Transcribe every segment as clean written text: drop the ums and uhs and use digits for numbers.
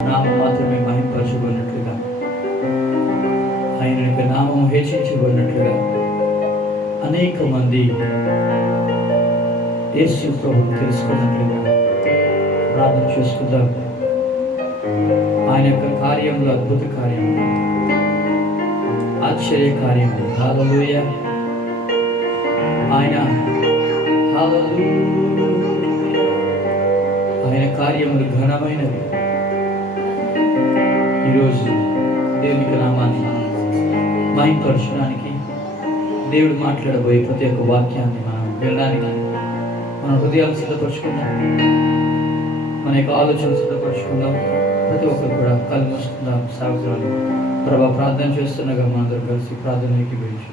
నామం మాత్రమే మహింపరచబడినట్లుగా, ఆయన యొక్క నామం హెచ్చించబడినట్లుగా అనేక మంది యేసు ప్రభువును తెలుసుకున్నట్లుగా ప్రార్థన చేసుకుందాం. ఆయన యొక్క కార్యంలో అద్భుత కార్యం, ఆశ్చర్య కార్యం. హల్లెలూయా. ఆయన కార్యములు ఘనమైనవి. ఈరోజు దేవునికి నామాన్ని మహింపరచడానికి దేవుడు మాట్లాడబోయే ప్రతి ఒక్క వాక్యాన్ని మనం వినడానికి మన హృదయాలు సిద్ధపరచుకుందాం, మన యొక్క ఆలోచన సిద్ధపరచుకుందాం. ప్రతి ఒక్కరు కూడా కళ్ళు మూసుకుందాం. సాగుతాను ప్రభా ప్రార్థన చేస్తుండగా మనందరం కలిసి ప్రార్థనకి పోయించు.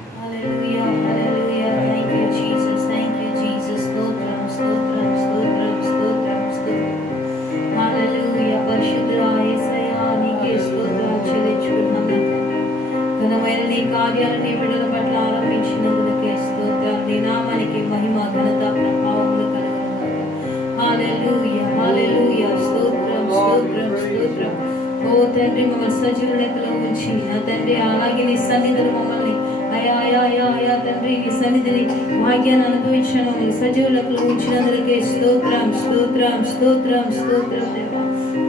ఘనమైన నీ కార్యాలు నీ బిడ్డల పట్ల ఆరంభించినందుకే స్తోత్రం. నీ నామానికి మహిమ ఘనత ప్రభావములు కలుగును. హల్లెలూయా హల్లెలూయా. స్తోత్రం స్తోత్రం స్తోత్రం. ఓ తండ్రి, మమ్మల్ని సజీవ లెక్కలో ఉంచి నా తండ్రి, అలాగే నీ సన్నిధిలో మమ్మల్ని అయా తండ్రి, నీ సన్నిధిని భాగ్యాన్ని అనుభవించాను. నీ సజీవ లెక్కలో ఉంచినందుకే స్తోత్రం స్తోత్రం స్తోత్రం స్తోత్రం. దేవా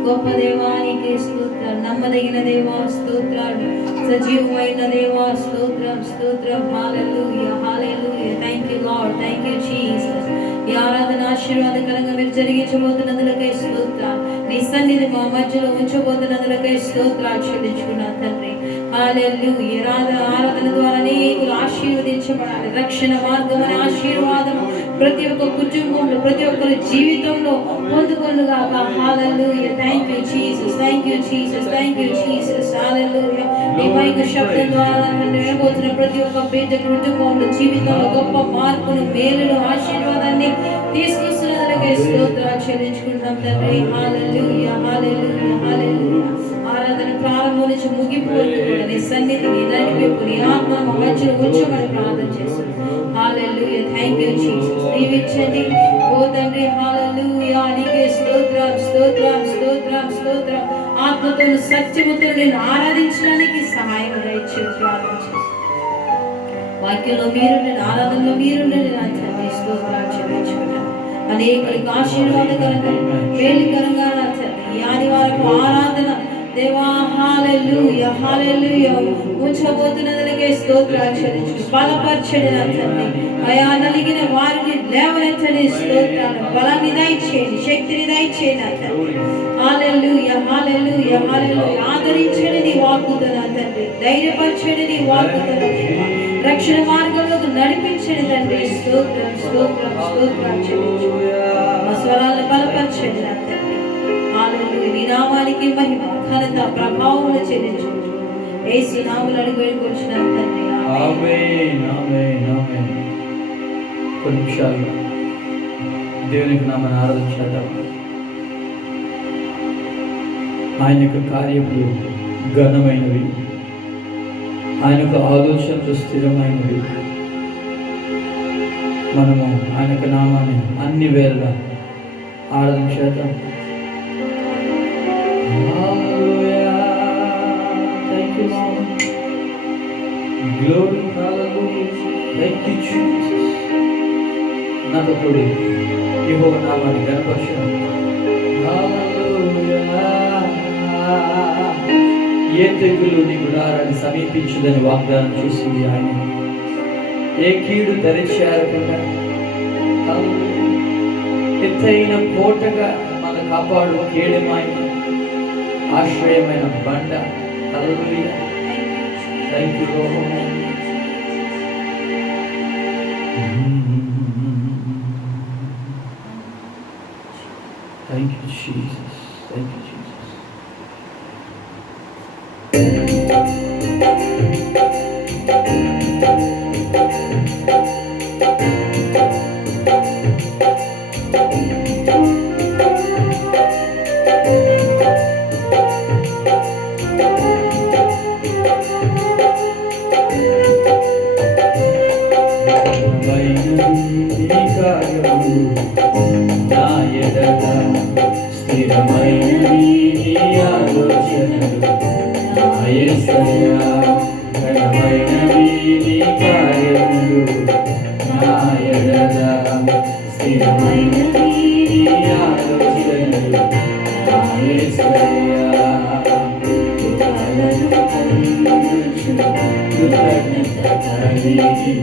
గొప్ప దేవానికి స్తోత్రం. నమ్మదగిన దేవా స్తోత్రాలు. సజీవమైన దేవా స్తోత్రం స్తోత్రం. Hallelujah hallelujah. Thank you Lord, thank you Jesus. ఈ ఆరాధన ఆశీర్వాదకరంగా మీరు జరిగించబోతున్నందులకై స్తోత్రాలు. నీ సన్నిధి మా మధ్యలో ఉంచబోతున్నందులకై స్తోత్రాలు చెల్లించుకున్నాను తండ్రి. హల్లెలూయా. ఆరాధన ద్వారా అనేకులు ఆశీర్వదించబడాలి. రక్షణ మార్గం అనే ఆశీర్వాదం ప్రతి ఒక్క కుటుంబంలో, ప్రతి ఒక్కరి జీవితంలో పొందుకొనుగాక. Hallelujah. Thank you Jesus, thank you Jesus, thank you Jesus. Hallelujah. నీ మైక శబ్దం ద్వారా వినబోతున్న ప్రతి ఒక్క బిడ్డ కుటుంబంలో, జీవితంలో గొప్ప మార్పును, మేలును, ఆశీర్వాదాన్ని తీసుకొస్తున్నదలకే స్తోత్రాలు చెల్లించుకుంటాం తండ్రి. హల్లెలూయా హల్లెలూయా హల్లెలూయా. ఆరాధన ప్రారంభం నుంచి ముగింపు వరకు కూడా నీ సన్నిధిని నడిపేపు నీ ఆత్మ మా మధ్యలో ఉంచమని ప్రార్థన చేస్తున్నాం. హల్లెలూయా. Thank you Jesus. దీవించండి ఓ తండ్రి. హల్లెలూయా. నీకే స్తోత్రం స్తోత్రం స్తోత్రం స్తోత్రం. ఆత్మతో సత్యముతో నేను ఆరాధించడానికి సహాయం దయచేసి ప్రార్థన చేస్తున్నాం. వాక్యంలో మీరుండి, ఆరాధనలో మీరుండి నా తండ్రి స్తోత్రాలు చెల్లించుకుంటాం. అనేకులకు ఆశీర్వాదకరంగా మేలుకరంగా నా తండ్రి ఈ ఆదివారపు ఆరాధన దేవా హల్లెలూయా హల్లెలూయా ఉంచబోతున్నదనికే స్తోత్రాలు చెల్లించు. బలపరచండి నా తండ్రి. అయా నలిగిన వారిని లేవనెత్తని స్తోత్రాలు. బలాన్ని దయచేయండి, శక్తిని దయచేయండి నా తండ్రి. హల్లెలూయా హల్లెలూయా హల్లెలూయా. ఆదరించండి నీ వాక్కుతో నా తండ్రి. ధైర్యపరచండి నీ వాక్కుతో రక్షణ మార్గంలోకి నడిపించండి తండ్రి. స్తోత్రం స్తోత్రం స్తోత్రాలు చెల్లించు. మా స్వరాలను బలపరచండి నా తండ్రి. హల్లెలూయా. నీ నామానికి మహిమ ఘనత ప్రభావములు చెల్లించు. యేసు నామములో అడిగి వేడుకొంచున్నాను తండ్రి. ఆమేన్ ఆమేన్ ఆమేన్. కొన్ని నిమిషాలు దేవునికి నామాన్ని ఆరాధించేద్దాం. ఆయన యొక్క కార్యములు ఘనమైనవి, ఆయన యొక్క ఆలోచనలు స్థిరమైనవి. మనము ఆయన యొక్క నామాన్ని అన్ని వేళలా ఆరాధించేద్దాం. Thank you, Lord. Glory, hallelujah. Thank you, Jesus. నాతో కూడి యెహోవా నామాన్ని ఘనపరచుదాం. హల్లెలూయా. ఏ తెగులు నీ గుడారాన్ని సమీపించదని వాగ్దానం చేసింది ఆయన. ఏ కీడు దరిచేరకుండా ఎత్తైన కోటగా మన కాపాడు కేడమైన ఆశ్రయమైన బండ. Hallelujah. Thank you Lord. Thank you Jesus. Thank you Jesus. ఆలోచనలు నా యేసయ్యా ఘనమైనవి నీ కార్యములు నా ఎడల స్థిరమైనవి నీ ఆలోచనలు నా యేసయ్యా కృతజ్ఞత కలిగి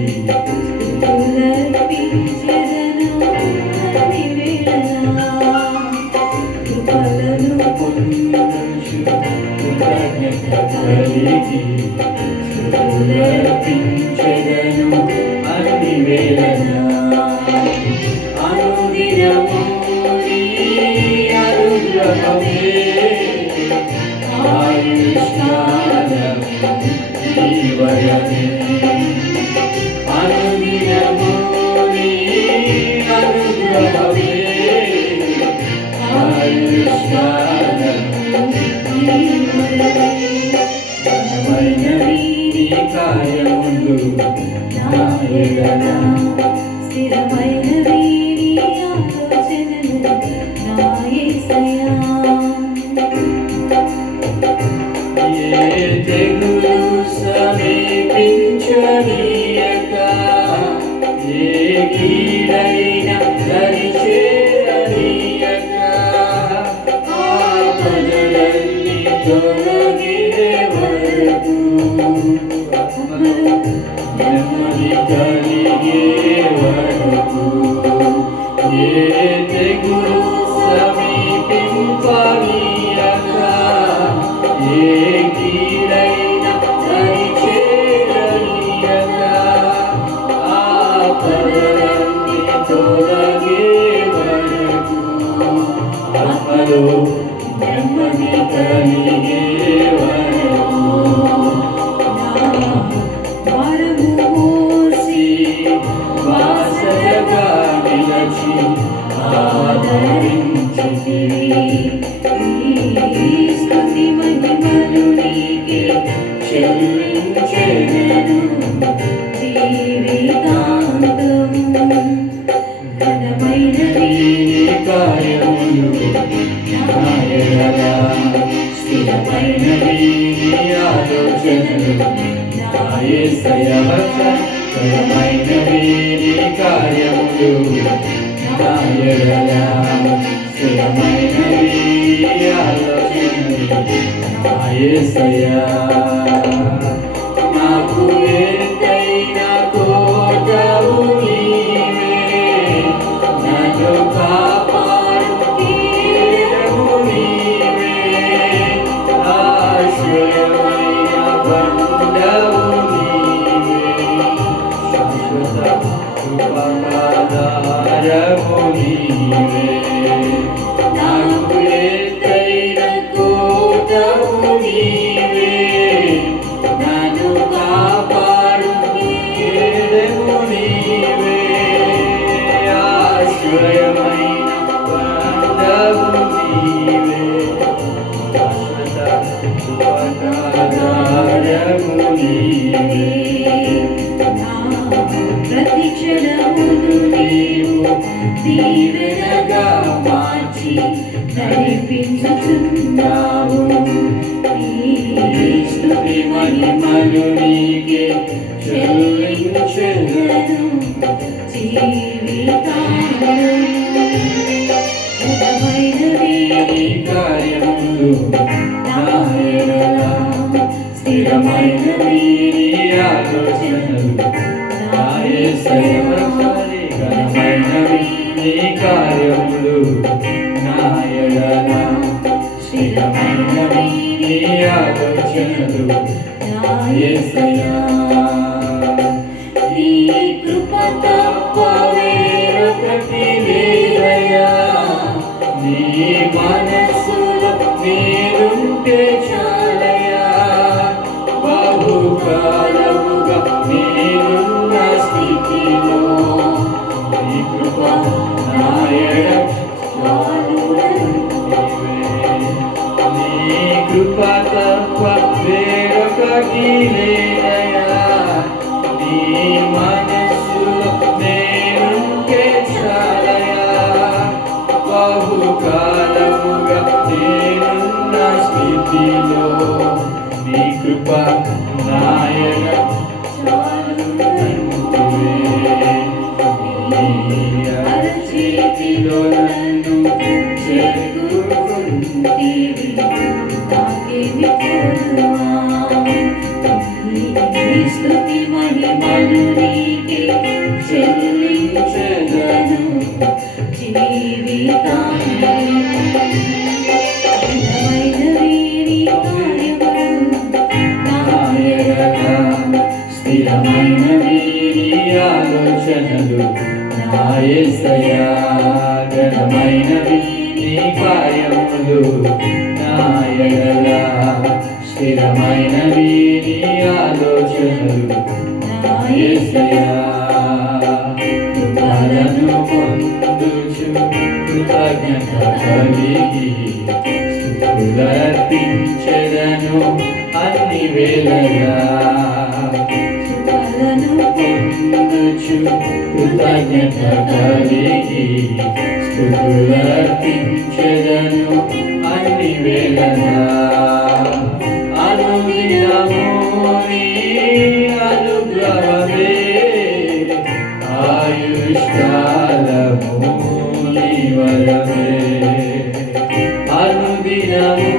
స్తుతులర్పించెదను అన్ని వేళలా అనుదినము నీ అనుగ్రహమే ఆయుష్కాలము నీ వరమే అనుదినము నీ అనుగ్రహమే ఆయుష్కాలము నీ వరమే ఘనమైనవి నీ కార్యములు నా ఎడల స్థిరమైనవి నీ ఆలోచనలు నా యేసయ్యా ఏ తెగులు సమీపించనీయక ఏ కీడైన దరిచేరనీయక ఆపదలన్నీ తొలగే వరకు నెమ్మది కలిగే వరకు ఏ తెగులు సమీపింపనీయక ఏ కీడైన దరిచేరనీయక ఆపదలన్నీ తొలగే వరకు ఆత్మలో నెమ్మది కలిగే వరకు భారము మోసి వాసనగా నిలచి ఆదరించితివి స్తుతి మహిమలు నీకే చెల్లించెదను జీవితాంతము ఘనమైనవి కార్యములు నా ఎడల స్థిరమైనవి నీ ఆలోచనలు నా యేసయ్యా ఘనమైనవి నీ కార్యములు నా ఎడల స్థిరమైనవి నీ ఆలోచనలు నా యేసయ్యా నాకు ఎత్తైన కోటవు నీవే నన్ను కాపాడు కీడము నీవే ఆశ్రయమైన బండవు నీవే శాశ్వత కృపకాధారము నీవే నాకు ఎత్తైన కోటవు నీవే నన్ను కాపాడు కీడము నీవే ఆశ్రయమైన బండవు నీవే శాశ్వత కృపకాధారము నీవే ప్రతి క్షణమును నీవు దీవెనగా మార్చి నడిపించుచున్నావు ఈ స్తుతి మహిమలు నీకే చెల్లించెదను జీవితాంతము ఘనమైనవి నీ కార్యములు నా ఎడల స్థిరమైనవి నీ ఆలోచనలు నా యేసయ్యా ఘనమైనవి నీ కార్యములు నా ఎడల స్థిరమైనవి నీ ఆలోచనలు నా యేసయ్యా నీ కృప తప్ప వేరొకటి లేదయ్యా నీ మనసులో నేనుంటే చాలయ్యా బహుకాలముగా నేనున్న స్థితిలో నీ కృప నా ఎడ నీ కృప తప్ప వేరొకటి లేదయ్యా నీ మనసులో నేనుంటే చాలయ్యా బహుకాలముగా నేనున్న స్థితి చేతిలో నీ కృప నాయన చేతిలో నన్ను చేరుకుంటివి నాకేమి కొదువా స్తుతి మహిమలు నీకే చెల్లించెదను జీవితాంతం స్థిరమైనవి నీ ఆలోచనలు నా యేసయ్యా ఘనమైనవి నీ కార్యములు నా యెహోవా స్థిరమైనవి నీ ఆలోచనలు నా యేసయ్యా కృపలను పొందుచు కృతజ్ఞత కలిగి స్తుతులర్పించెదను అన్ని వేళలా పొందుచు కృతజ్ఞత కలిగి స్తుతులర్పించెదను అన్ని వేళలా అనుదినము నీ అనుగ్రహమే ఆయుష్కాలము నీ వరమే అనుదినము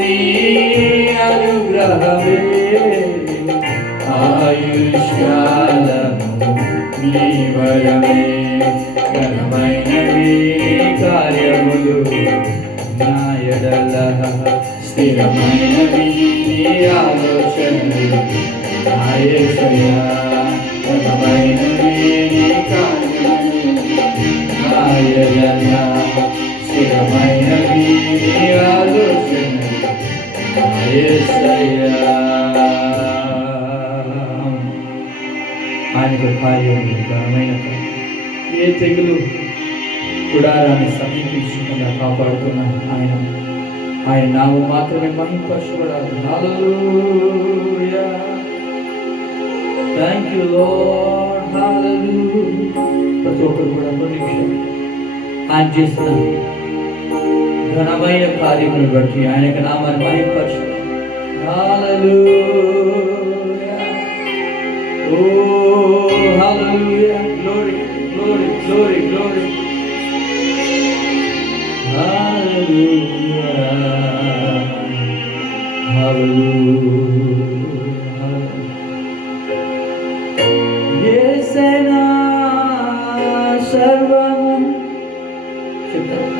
నీ అనుగ్రహమే ఆయుష్కాలము నీ వరమే ఘనమైనవి కార్యములు నా యెడల స్థిరమైనవి నీ ఆలోచనలు నా యేసయ్యా ఘనమైనవి నీ కార్యములు నా యెడల స్థిరమైనవి నీ ఆలోచనలు నా యేసయ్యా ఆయన కార్యములు ఘనమైన ఏ తెగులు గుడారాన్ని సమీపించకుండా కాపాడుతున్న ఆయన నామం మాత్రమే మహింపరచబడాలి. హల్లెలూయా థ్యాంక్ యూ లార్డ్ హల్లెలూయా. ప్రతి ఒక్కరు కూడా కొన్ని నిమిషాలు ఆయన చేసిన ఘనమైన కార్యములను బట్టి ఆయనకు నామాన్ని మహింపరచబడాలి. హల్లెలూయా ఓ hallelujah glory glory glory glory hallelujah hallelujah యేసయ్యా సర్వము చెప్తారు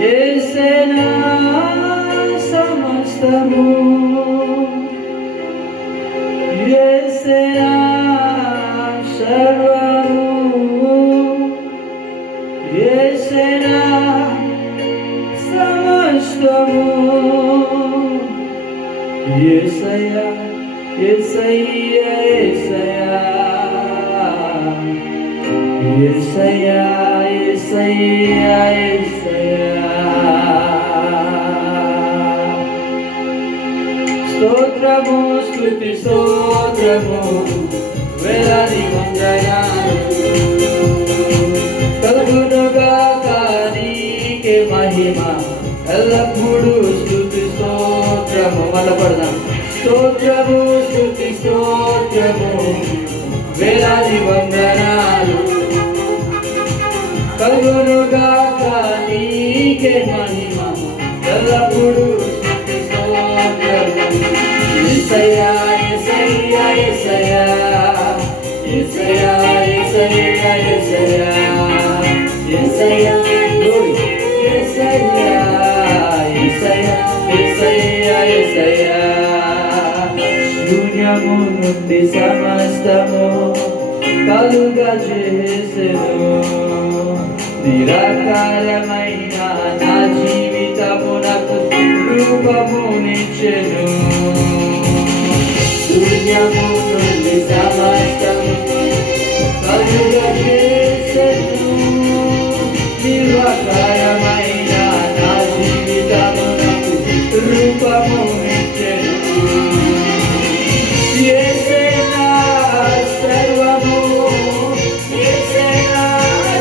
యేసయ్యా సమస్తము యేసయ్యా సర్వము యేసయ్యా సమస్తము యేసయ్యా యేసయ్యా యేసయ్యా యేసయ్యా యేసయ్యా స్తోత్రము స్తుతి స్తోత్రము వేలాది వందనాలు కలుగునుగాక నీకే మహిమ ఎల్లప్పుడూ స్తుతి స్తోత్రము మళ్ళపడదాం స్తోత్రము స్తుతి స్తోత్రము వేలాది వందనాలు కలుగునుగాక నీకే మహిమ ఎల్లప్పుడూ స్తుతి స్తోత్రము యేసయ్యా యేసయ్యా యేసయ్యా యేసయ్యా యేసయ్యా యేసయ్యా యేసయ్యా గ్లోరీ యేసయ్యా యేసయ్యా యేసయ్యా యేసయ్యా శూన్యము నుండి సమస్తము కలుగజేసెను నిరాకారమైన నా జీవితమునకు రూపమునిచ్చెను శూన్యము నుండి సమస్తము కలుగజేసెను నిరాకారమైన నా జీవితమునకు రూపమునిచ్చెను యేసయ్యా సర్వము యేసయ్యా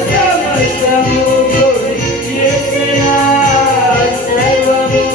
సమస్తము యేసయ్యా సర్వము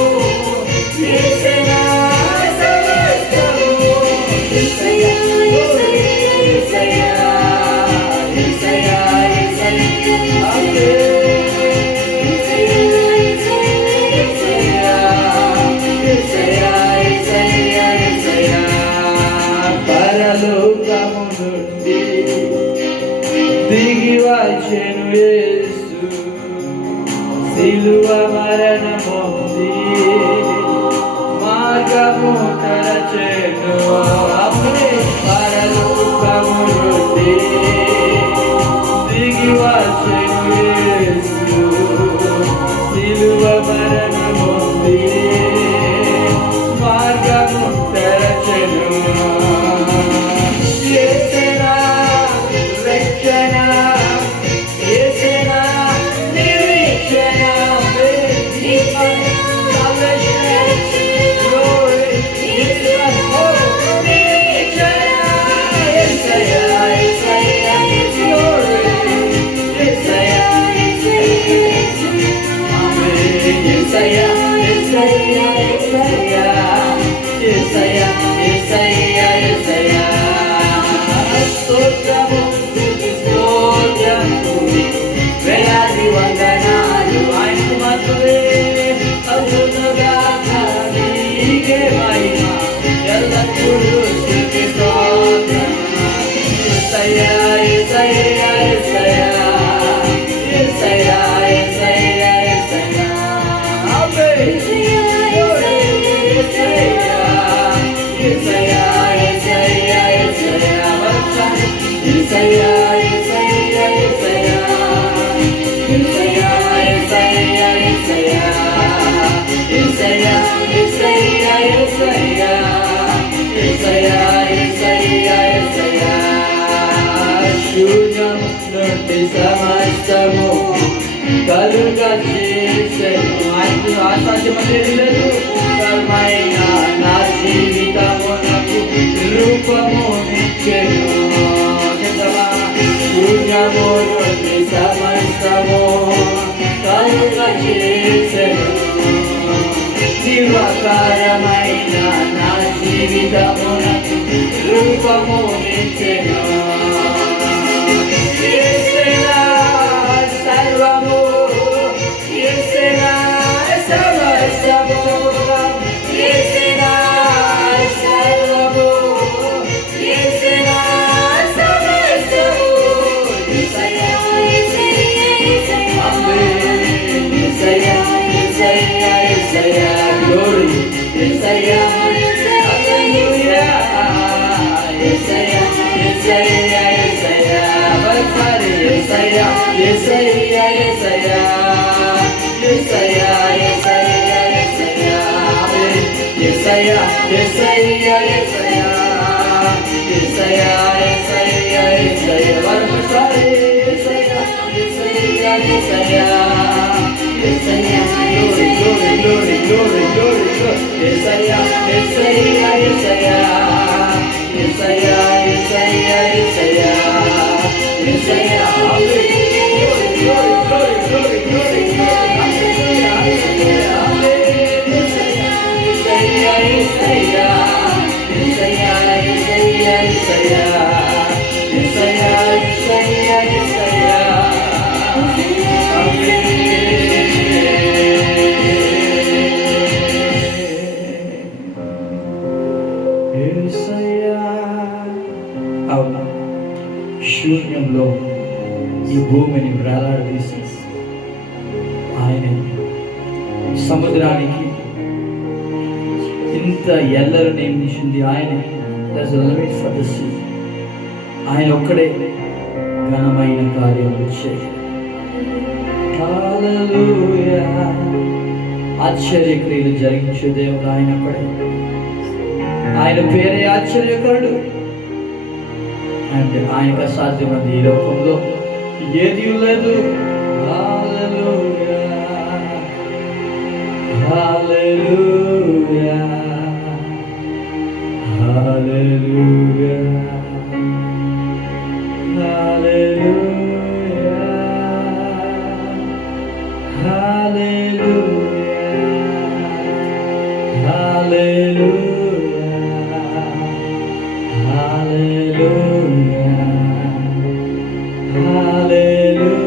సమస్తము కలుగ చేసెను. ఆయనకు అసాధ్యమనేది లేదు. కర్మైన నా జీవితమునకు రూపమునిచ్చెను. శూన్యము నుండి సమస్తము కలుగ చేసెను. నిరాకారమైన నా జీవితమునకు రూపమునిచ్చెను. యేసయ్యా సర్వము, యేసయ్యా సమస్తము, యేసయ్యా సర్వము, యేసయ్యా సమస్తము, యేసయ్యా ఆమేన్. యేసయ్యా యేసయ్యా యేసయ్యా గ్లోరీ, యేసయ్యా హల్లెలూయా, యేసయ్యా యేసయ్యా యేసయ్యా బల్సారి, యేసయ్యా యేసయ్యా యేసయ్యా యేసయ్యా యేసయ్యా యేసయ్యా ఆమేన్. యేసయ్యా యేసయ్యా యేసయ్యా యేసయ్యా యేసయ్యా యేసయ్యా బల్సారి, యేసయ్యా యేసయ్యా యేసయ్యా యేసయ్యా glory glory glory glory glory glory, యేసయ్యా యేసయ్యా యేసయ్యా యేసయ్యా యేసయ్యా యేసయ్యా యేసయ్యా ఆమేన్. glory glory glory glory glory హల్లెలూయా హల్లెలూయా ఆమేన్. యేసయ్యా యేసయ్యా యేసయ్యా యేసయ్యా యేసయ్యా యేసయ్యా యేసయ్యా యేసయ్యా యేసయ్యా ఆమేన్. అవునా, శూన్యంలో ఈ భూమిని వేలాడదీసి ఆయన సముద్రానికి ఇంత ఎల్లరు నియమించింది ఆయనే. ఆయన ఒక్కడే ఘనమైన కార్యములు చేయాలి. హల్లెలూయా. ఆశ్చర్యక్రియలు జరిగించే దేవుడు ఆయన ఒక్కడే. ఆయన పేరే ఆశ్చర్యకరుడు. అంటే ఆయనకు అసాధ్యమైంది ఈ లోకంలో ఏది లేదు. హల్లెలూయా హల్లెలూయా హల్లెలూయా హల్లెలూయా హల్లెలూయా హల్లెలూయా హల్లెలూయా హల్లెలూయా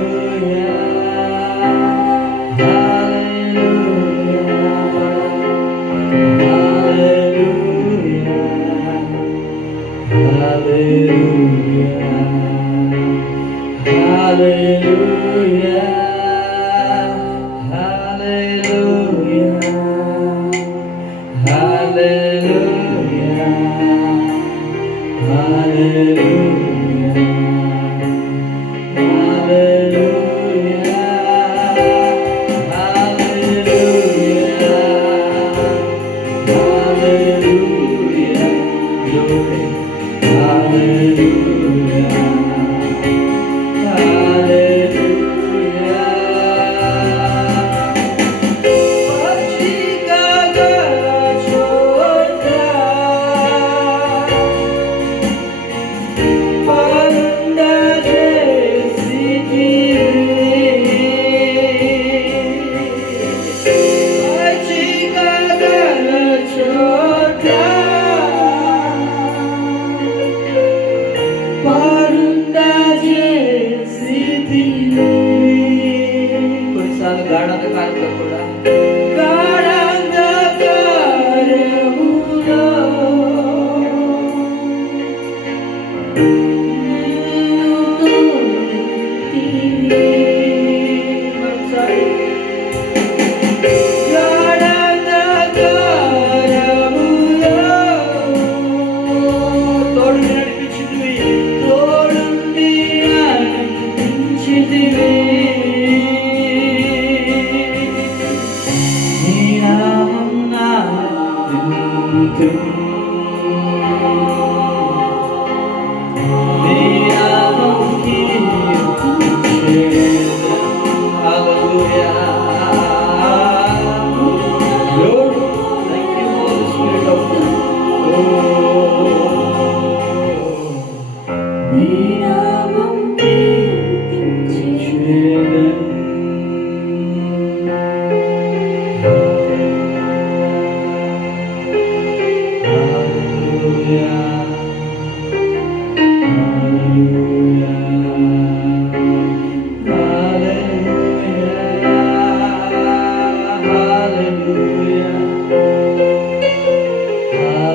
కొన్నిసార్లు గాఢాంధకారంలో కూడా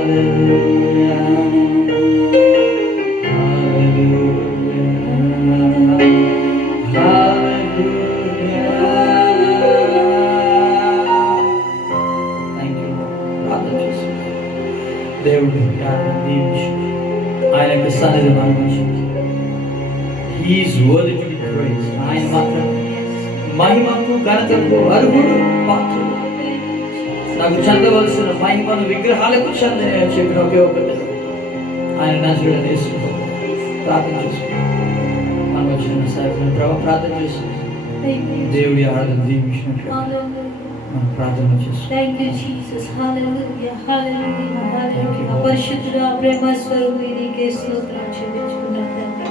దేవుడు ఆయన యొక్క సన్నిధి మనం he is worthy to be praised. ఆయన మాత్రం మహిమకు ఘనతకు అర్హుడు పాత్రుడు. నాకు చెందవలసిన మహిమను విగ్రహాలకు చెందని చెప్పిన ఒకే ఒకటి ఆయన నజరుడైన యేసు ప్రార్థన చేసుకుంటాం. మనం వచ్చిన సాయం ప్రభు ప్రార్థన చేస్తున్నాం. దేవుడి ఆరాధన దీవించినట్లు మనం ప్రార్థన చేస్తున్నాం. Thank you, Jesus. Hallelujah. Hallelujah. Hallelujah. పరిశుద్ధుడా, ప్రేమ స్వరూపి నీకే స్తోత్రం చెల్లించుకుంటున్నాం తండ్రి.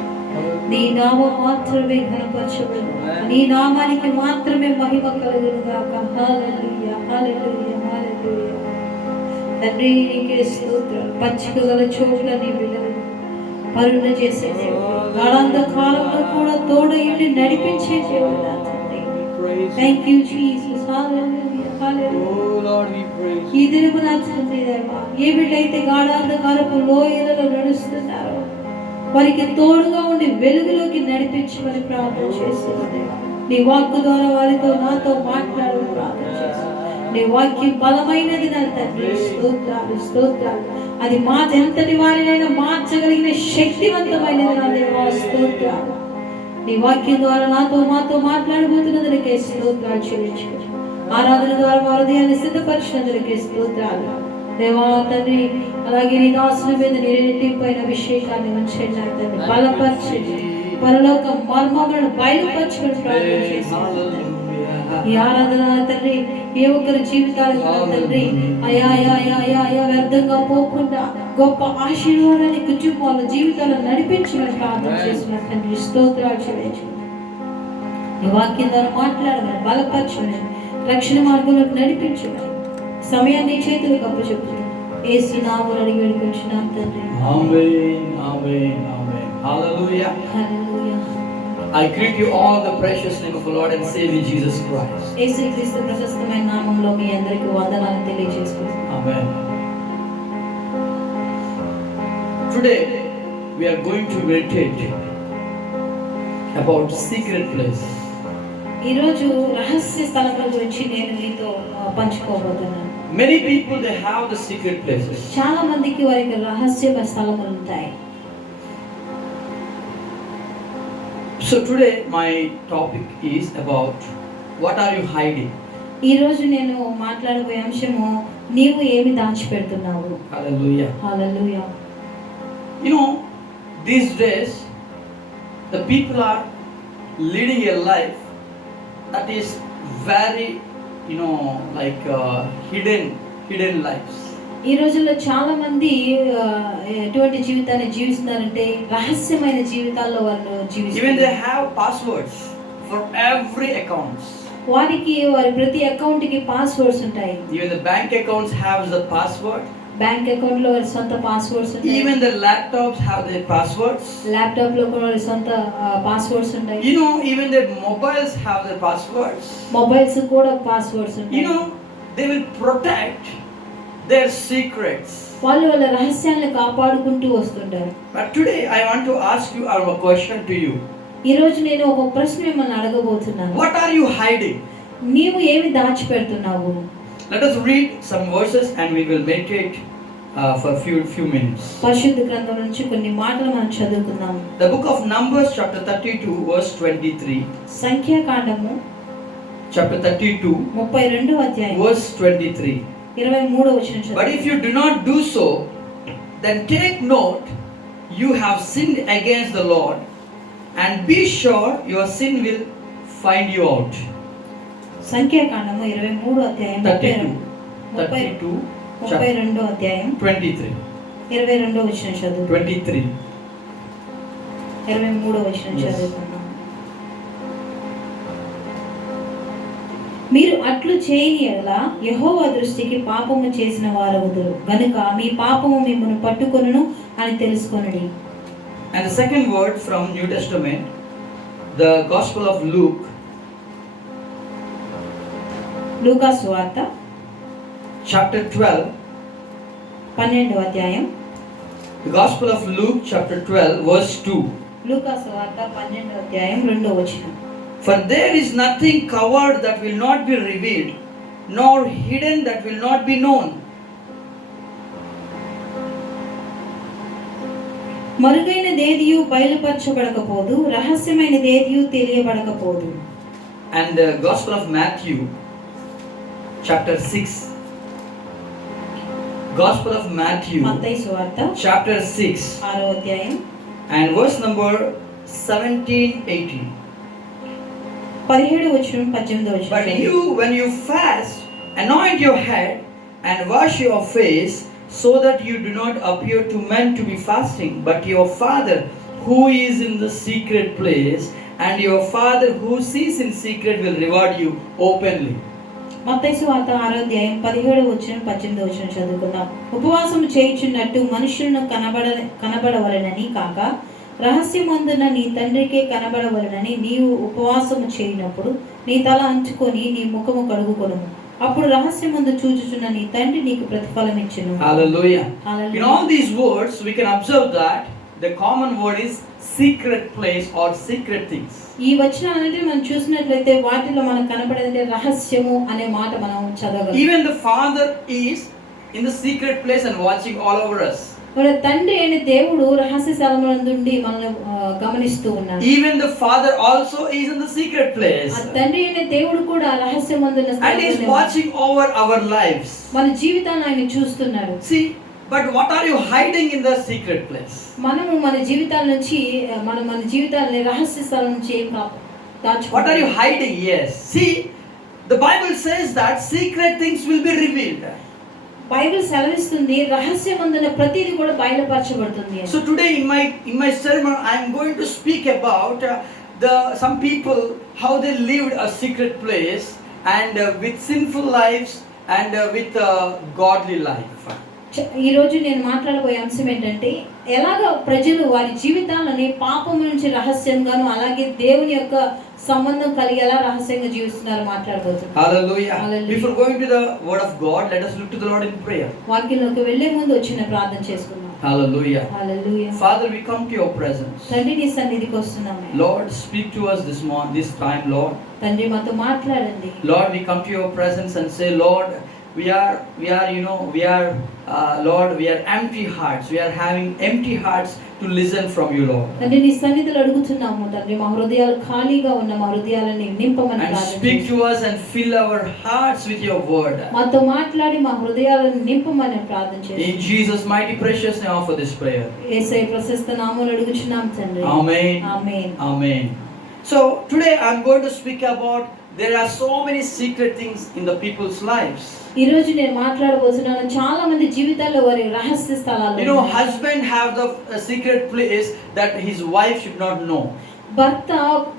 నీ నామం మాత్రమే ఘనపరచబడును. నీ నామానికి మాత్రమే మహిమ కలుగును గాక. హల్లెలూయా. హల్లెలూయా. హల్లెలూయా. తండ్రి నీకే స్తోత్రం. పచ్చిక గల చోట్ల నీ బిడ్డలను పరుణ చేసే దేవుడు, గాఢాంధ కాలంలో కూడా తోడయుండి నడిపించే దేవుడు నా తండ్రి. Thank you, Jesus. Hallelujah. Hallelujah. ఈ దినము నా తండ్రి దేవా, ఏ బిడ్డైతే గాఢాంధకారపు లోయలలో నడుస్తున్నారో వారికి తోడుగా ఉండి వెలుగులోకి నడిపించమని ప్రార్థన చేస్తున్నాను. నీ వాక్కు ద్వారా వారితో నాతో మాట్లాడమని ప్రార్థన చేస్తున్నాను. నీ వాక్యం బలమైనది నా తండ్రి. స్తోత్రాలు స్తోత్రాలు. అది ఎంతటి వారినైనా మార్చగలిగిన శక్తివంతమైనది నా దేవా. స్తోత్రాలు. నీ వాక్యం ద్వారా మాతో మాట్లాడబోతున్నదనికే స్తోత్రాలు చెల్లించుకో. ఆరాధన ద్వారా మా హృదయాన్ని సిద్ధపరిచినందుకే స్తోత్రాలు దేవా తండ్రి. అలాగే నీ దాసుని మీద నీ రెట్టింపైన అభిషేకాన్ని ఉంచండి నా తండ్రి. బలపరచండి. పరలోక మర్మములను బయలుపరచమని ప్రార్థన చేస్తున్నాను. ఈ ఆరాధన తండ్రి ఏ ఒక్కరి జీవితాలు తండ్రి అయా వ్యర్థంగా పోకుండా గొప్ప ఆశీర్వాదాన్ని కుటుంబాల జీవితాలను నడిపించమని ప్రార్థన చేస్తున్నారు తండ్రి. స్తోత్రాలు చెల్లించుకుంటాం. ఈ వాక్యం ద్వారా మాట్లాడమని, బలపరచమని, రక్షణ మార్గంలోకి నడిపించమని సమయాన్ని చేతులకు అప్పచెప్తున్నాం. యేసు నామములో అడిగి వేడుకొంచున్నాం తండ్రి. ఆమేన్. ఆమేన్. ఆమేన్. హల్లెలూయా. హల్లెలూయా. I greet you all in the precious name of our Lord and Savior Jesus Christ. యేసుక్రీస్తు ప్రశస్తమైన నామములో మీ అందరికీ వందనాలు తెలియజేస్తున్నాను. Amen. Today we are going to meditate about secret place. ఈ రోజు రహస్య స్థలముల గురించి నేను మీతో పంచుకోబోతున్నాను. Many people they have the secret places. చాలా మందికి వారికి రహస్య స్థలములు ఉంటాయి. So today my topic is about what are you hiding? ఈ రోజు నేను మాట్లాడబోయే అంశము నీవు ఏమి దాచిపెడుతున్నావు. Hallelujah. Hallelujah. You know, these days the people are leading a life that is very, you know, like hidden lives. ఈ రోజుల్లో చాలా మంది ఎటువంటి జీవితాన్ని జీవిస్తున్నారంటే రహస్యమైన జీవితాల్లో వాళ్ళు జీవిస్తారు. Even they have passwords for every accounts. వారికి వారి ప్రతి అకౌంట్ కి పాస్వర్డ్స్ ఉంటాయి. Even the bank accounts have the password. Bank account లో వారి సొంత పాస్వర్డ్స్ ఉంటాయి. Even the laptops have their passwords. Laptop లో కూడా వారి సొంత పాస్వర్డ్స్ ఉంటాయి. You know, even their mobiles have their passwords. Mobiles కూడా పాస్వర్డ్స్ ఉంటాయి. You know, they will protect their secrets. వాళ్ళు వాళ్ళ రహస్యాలను కాపాడుకుంటూ వస్తుంటారు. But today I want to ask you a question to you. ఈ రోజు నేను ఒక ప్రశ్న మిమ్మల్ని అడగబోతున్నాను. What are you hiding? నీవు ఏమి దాచిపెడుతున్నావు? Let us read some verses and we will meditate for a few minutes. పరిశుద్ధ గ్రంథం నుంచి కొన్ని మాటలు మనం చదువుకుందాం. The book of Numbers chapter 32 verse 23. సంఖ్యాకాండము Chapter 32 32వ అధ్యాయం verse 23. 23వ వచనం But if you do not do so, then take note you have sinned against the Lord, and be sure your sin will find you out. సంఖ్యాకాండము 23వ అధ్యాయం 32 32వ అధ్యాయం 23 22వ వచనం చదువు. 23 23వ వచనం చదువుకుందాం. మీరు అట్లు చేయని యెడల యెహోవా దృష్టికి పాపము చేసిన వారగుదురు గనుక మీ పాపము మిమ్మును పట్టుకొనును అని తెలుసుకొనుడి. And the second word from New Testament, the Gospel of Luke, లూకా సువార్త chapter 12 12వ అధ్యాయం. The Gospel of Luke chapter 12 verse 2. లూకా సువార్త 12వ అధ్యాయం 2వ వచనం. For there is nothing covered that will not be revealed, nor hidden that will not be known. మరుగైనదేదియు బయలుపరచబడకపోదు, రహస్యమైనదేదియు తెలియబడకపోదు. And the Gospel of Matthew chapter 6. Gospel of Matthew మత్తయి సువార్త chapter 6 6వ అధ్యాయం and verse number 17-18. 17 వచనం 18వ వచనం. But you, when you fast, anoint your head and wash your face, so that you do not appear to men to be fasting, but your Father who is in the secret place, and your Father who sees in secret will reward you openly. మత్తయి సువార్త 6వ అధ్యాయం 17వ వచనం 18వ వచనం చదువుకుందాం. ఉపవాసము చేయుచున్నట్టు మనుషులను కనబడవలెనని కాక, రహస్యమందున నీ తండ్రికే కనబడవలెనని నీవు ఉపవాసము చేయునప్పుడు నీ తల అంచుకొని నీ ముఖము కడుగుకొనుము. అప్పుడు రహస్యమందు చూచుచున్న నీ తండ్రి నీకు ప్రతిఫలం ఇచ్చును. Hallelujah. Hallelujah. In all these words we can observe that the common word is secret place or secret things. ఈ వచనాలన్నిటి మనం చూసినట్లయితే వాటిలో మనకు కనబడేది రహస్యము అనే మాట మనం చదవగలం. Even the Father is in the secret place and watching all over us. మన తండ్రి అయిన దేవుడు రహస్య స్థలమునందుండి మనల్ని గమనిస్తూ ఉన్నాడు. Even the Father also is in the secret place. ఆ తండ్రి అయిన దేవుడు కూడా రహస్యమందున్న And he is watching over our lives. మన జీవితాన్ని ఆయన చూస్తున్నాడు. See, but what are you hiding in the secret place? మనము మన జీవితాల నుంచి మన జీవితాలని రహస్య స్థలం నుంచి దాచుకుంటాం. What are you hiding? Yes. See, the Bible says that secret things will be revealed. Bible సెలవిస్తుంది రహస్యమందున ప్రతిదీ కూడా బయలుపరచబడుతుంది. So today in my sermon I am going to speak about some people how they lived a secret place and with sinful lives and with godly life. ఈ రోజు నేను మాట్లాడబోయే అంశం ఏంటంటే ఎలాగ ప్రజలు వారి జీవితాలని పాపం నుంచి రహస్యంగాను అలాగే దేవుని యొక్క సంబంధం కలిగి ఎలా రహస్యంగా జీవిస్తున్నారో మాట్లాడబోతున్నాం. Hallelujah. Hallelujah. Before going to the word of God, let us look to the Lord in prayer. వాక్యంలోకి వెళ్ళే ముందు వచ్చిన ప్రార్థన చేసుకుందాం. Hallelujah. Hallelujah. Father, we come to your presence. తండ్రి నీ సన్నిధికి వస్తున్నాము. Lord, speak to us this time, Lord. తండ్రి మాతో మాట్లాడండి. Lord, we come to your presence and say, Lord, we are Lord, we are empty hearts. We are having empty hearts to listen from you, Lord. తండ్రి నీ సన్నిధిలో అడుగుతున్నాము తండ్రి మా హృదయాలు ఖాళీగా ఉన్న మా హృదయాలని నింపమని And ప్రార్థన speak చేస్తున్నాము. to us and fill our hearts with your word. మాతో మాట్లాడి మా హృదయాలను నింపమని ప్రార్థన In చేస్తున్నాము. Jesus' mighty precious name offer this prayer. యేసయ్య ప్రశస్త నామములో అడుగుచున్నాం తండ్రి. Amen. Amen. Amen. So today I'm going to speak about there are so many secret things in the people's lives. ఈ రోజు నేను మాట్లాడబోతున్నాను చాలా మంది జీవితాల్లో వారి రహస్య స్థలాలు. You know, husband have the secret place that his wife should not know.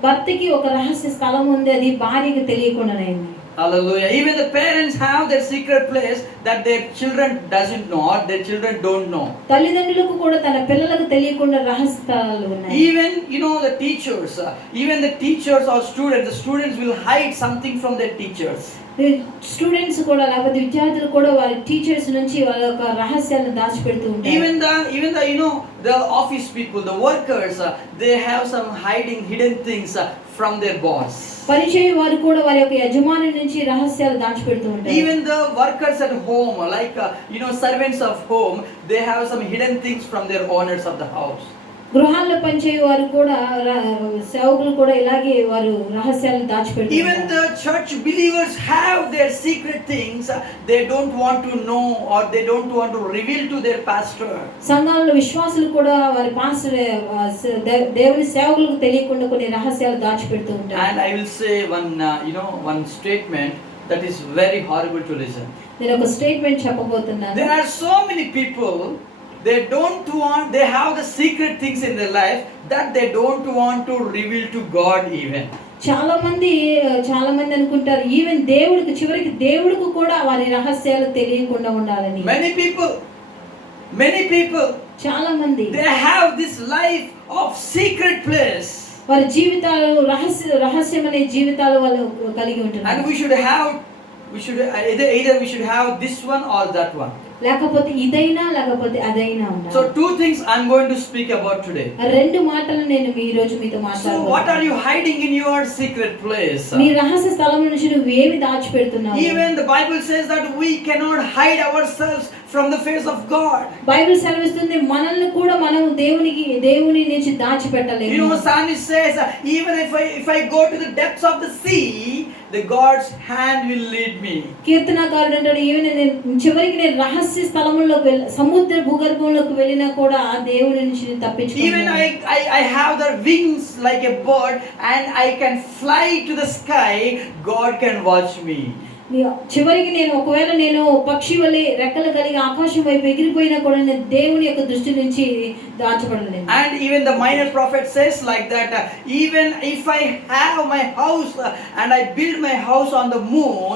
భర్తకి ఒక రహస్య స్థలం ఉంది, అది భార్యకి తెలియకుండానైంది. Hallelujah. Even the parents have their secret place that their children doesn't know or their children don't know. తల్లిదండ్రులకు కూడా తన పిల్లలకు తెలియకుండా రహస్య స్థలాలు ఉన్నాయి. Even the teachers, even the teachers or students, the students will hide something from their teachers. Students కూడా లేకపోతే విద్యార్థులు కూడా వారి టీచర్స్ నుంచి వాళ్ళ యొక్క రహస్యాలను దాచిపెడుతూ ఉంటారు. Even the the office people, the workers, they have some hidden things from their boss. పరిచయ వారు కూడా వారి యొక్క యజమాని నుంచి రహస్యాలు దాచిపెడుతూ ఉంటారు. Even the workers at home, like servants of home, they have some hidden things from their owners of the house. గృహాల్లో పనిచేయ వారు కూడా సేవకులు కూడా ఇలాగే వారు రహస్యాలను దాచిపెడుతూ Even ఉంటారు. the church believers have their secret things they don't want to know or they don't want to reveal to their pastor. సంఘాలలో విశ్వాసులు కూడా వారి పాస్టర్ దేవుని సేవకులకు తెలియకుండా కొన్ని రహస్యాలు దాచిపెడుతూ ఉంటారు. And I will say one statement that is very horrible to listen. నేను ఒక స్టేట్మెంట్ చెప్పబోతున్నాను. There are so many people they have the secret things in their life that they don't want to reveal to God even. చాలా మంది అనుకుంటారు even చివరికి దేవుడికి కూడా వారి రహస్యాలు తెలియకుండా ఉండాలని. Many people చాలా మంది they have this life of secret place. వారి జీవితాలు రహస్యమనే జీవితాలు వాళ్ళు కలిగి ఉంటున్నారు. And we should have either we should have this one or that one. లేకపోతే ఇదైనా లేకపోతే అదైనా ఉండాలి. So two things I'm going to speak about today. రెండు మాటలు నేను ఈ రోజు మీతో So what మాట్లాడబోతున్నాను. are you hiding in your secret place? నీ రహస్య స్థలం నుంచి నువ్వు ఏమి దాచిపెడుతున్నావు? Even the Bible says that we cannot hide ourselves from the face of God. Bible సెలవిస్తుంది మనల్ని కూడా మనం దేవుని నుంచి దాచిపెట్టలేము. You know, Psalmist says, even if I go to the depths of the sea, the God's hand will lead me. కీర్తనకారుడు అంటాడు, చివరికి నేను రహస్య స్థలములోకి సముద్ర భూగర్భంలోకి వెళ్ళినా కూడా దేవుని నుంచి నేను Even తప్పించుకోలేను. I have the wings like a bird and I can fly to the sky, God can watch me. చివరికి ఒకవేళ నేను పక్షి వలె రెక్కలు కలిగి ఆకాశం వైపు ఎగిరిపోయినా కూడా నేను దేవుని యొక్క దృష్టి నుంచి దాచబడలేను. And even the minor prophet says like that, even if I have my house and I build my house on the moon,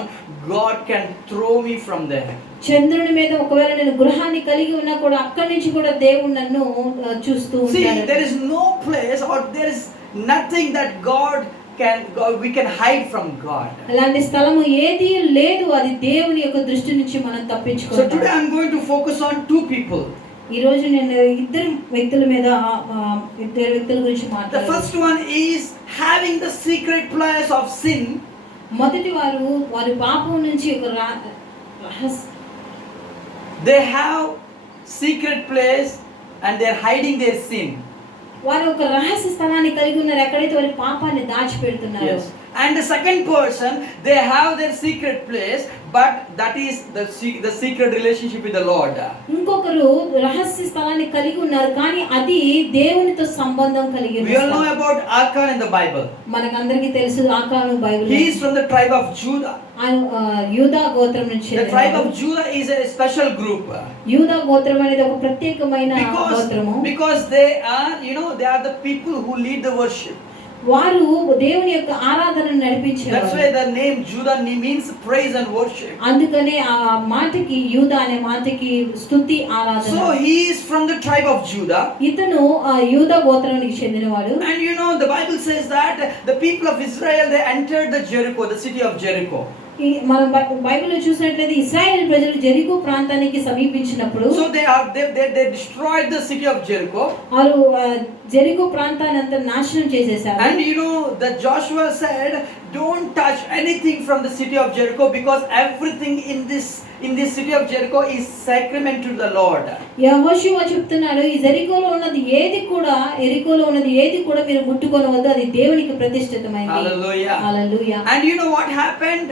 God can throw me from there. చంద్రుని మీద ఒకవేళ నేను గృహాన్ని కలిగి ఉన్నా కూడా అక్కడి నుంచి కూడా దేవుడు నన్ను చూస్తూ See, ఉంటాడు. there is no place or there is nothing that we can hide from God. అలాంటి స్థలము ఏది లేదు, అది దేవుని యొక్క దృష్టి నుంచి మనం So తప్పించుకోవాలి. today I'm going to focus on two people. ఈ రోజు నేను ఇద్దరు వ్యక్తుల గురించి The మాట్లాడాలి. first one is having the secret place of sin. మొదటి వారి పాపం నుంచి ఒక They have secret place and they're hiding their sin. వారు ఒక రహస్య స్థలాన్ని కలిగి ఉన్నారు, ఎక్కడైతే వారి పాపాన్ని దాచిపెడుతున్నారు. Yes. And the second person, they have their secret place, but that is the secret relationship with the Lord. ఇంకొకరు రహస్య స్థలాన్ని కలిగి ఉన్నారు, కానీ అది దేవునితో సంబంధం కలిగి We all know about Achan in the Bible. మనకందరికీ తెలుసు ఆకాను Bible. He is from the tribe of Judah. యూదా గోత్రం నుంచి. The tribe of Judah is a special group. యూదా గోత్రం అనేది ఒక ప్రత్యేకమైన గోత్రము. Because they are, they are the people who lead the worship. వారు దేవుని యొక్క ఆరాధనను నడిపించేవారు. That's why the name Judah means praise and worship. అందుకనే ఆ మాటకి యూదా అనే మాటకి స్తుతి ఆరాధన. So he is from the tribe of Judah. ఇతను యూదా గోత్రానికి చెందినవాడు. And the Bible says that the people of Israel, they entered the Jericho, the city of Jericho. మనం బైబిల్లో చూసినట్లయితే ఇశ్రాయేలు ప్రజలు జెరికో ప్రాంతానికి సమీపించినప్పుడు So they destroyed the city of Jericho. వారు జెరికో ప్రాంతాన్ని అంతా నాశనం చేసేశారు. And that Joshua said, don't touch anything from the city of Jericho because everything in this city of Jericho is sacrament to the Lord. యెహోషువ చెప్తున్నాడు, ఈ జెరికోలో ఉన్నది ఏది కూడా మీరు ముట్టుకోవద్దు, అది దేవునికి ప్రతిష్ఠితమైనది. Hallelujah. Hallelujah. And what happened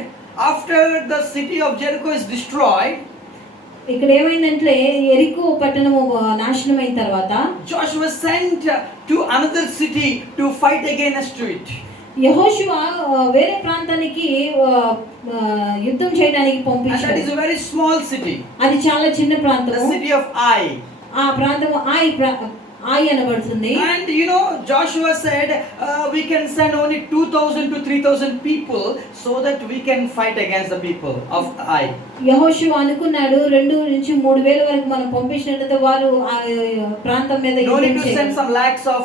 after the city of Jericho is destroyed? ఇక్కడ ఏమైందంటే ఎరికో పట్టణము నాశనం అయిన తర్వాత Joshua sent to another city to fight against it. యెహోషువ వేరే ప్రాంతానికి యుద్ధం చేయడానికి పంపించాడు. And that is a very small city. అది చాలా చిన్న ప్రాంతం. The city of Ai. ఆ ప్రాంతము ఆయి అనబడుతుంది. And Joshua said, we can send only 2,000 to 3,000 people so that we can fight against the people of Ai. యెహోషువ అనుకున్నాడు 2 నుంచి 3,000 వరకు మనం పంపించినట్లయితే వారు ఆ ప్రాంతం మీద యుద్ధం చేయరు. No need to send some lakhs of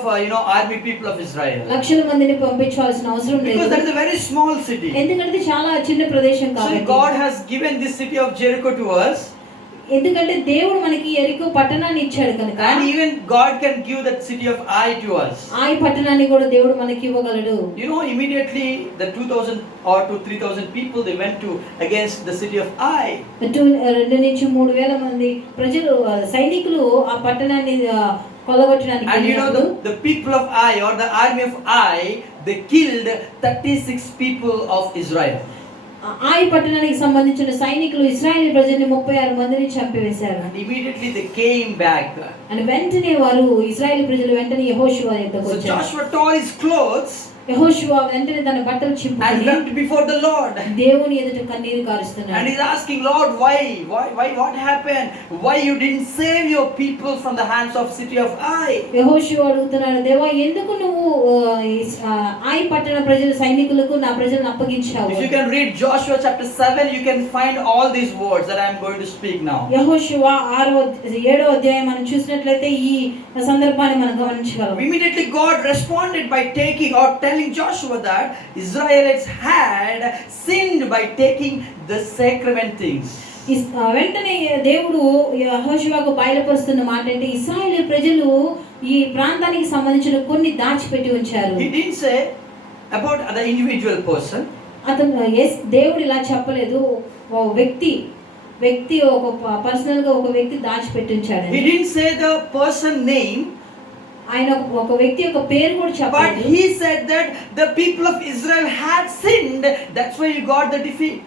army people of Israel. లక్షల మందిని పంపించాల్సిన అవసరం లేదు. Because that is a very small city. ఎందుకంటే చాలా చిన్న ప్రదేశం కాబట్టి. So God has given this city of Jericho to us. ఎందుకంటే దేవుడు మనకి ఎరికో పట్టణాన్ని ఇచ్చాడు కనుక. And even God can give that city of Ai to us. ఆయి పట్టణాన్ని కూడా దేవుడు మనకి ఇవ్వగలడు. Immediately the 2,000 or to 3,000 people, they went to against the city of Ai. 2 నుంచి 3,000 మంది ప్రజలు సైనికులు ఆ పట్టణాన్ని కొల్లగొట్టడానికి. And the people of Ai or the army of Ai, they killed 36 people of Israel. ఆయి పట్టణానికి సంబంధించిన సైనికులు ఇశ్రాయేలు ప్రజల్ని 36 మందిని చంపివేశారు. And immediately they came back. And వెంటనే వారు ఇశ్రాయేలు ప్రజలు వెంటనే యెహోషువ దగ్గరికి వచ్చారు. So Joshua tore his clothes. యెహోషువ వెంటనే తన బట్టలు చింపుకొని and wept before the Lord. దేవుని ఎదుట కన్నీరు కారుస్తున్నాడు. And he's asking, Lord, why what happened? Why you didn't save your people from the hands of city of Ai? యెహోషువ అడుగుతున్నాడు, దేవా ఎందుకు నువ్వు ఆయి పట్టణ ప్రజల సైనికులకు నా ప్రజలను అప్పగించావు? If you can read Joshua chapter 7, you can find all these words that I am going to speak now. యెహోషువ 7వ అధ్యాయం మనం చూసినట్లయితే ఈ సందర్భాన్ని మనం గమనించగలం. Immediately God responded by taking or telling Joshua that Israelites had sinned by taking the sacrament things. వెంటనే దేవుడు యెహోషువకు బయలుపరుస్తున్న మాట అంటే ఇశ్రాయేలు ప్రజలు ఈ ప్రాంతానికి సంబంధించిన కొన్ని దాచిపెట్టి ఉంచారు. He didn't say about the individual person. అతను దేవుడు ఇలా చెప్పలేదు. ఓ వ్యక్తి ఒక పర్సనల్ గా ఒక వ్యక్తి దాచిపెట్టి ఉంచాడు. He didn't say the person name. ఆయన ఒక వ్యక్తి యొక్క పేరు కూడా But చెప్పలేదు. he said that the people of Israel had sinned. That's why he got the defeat.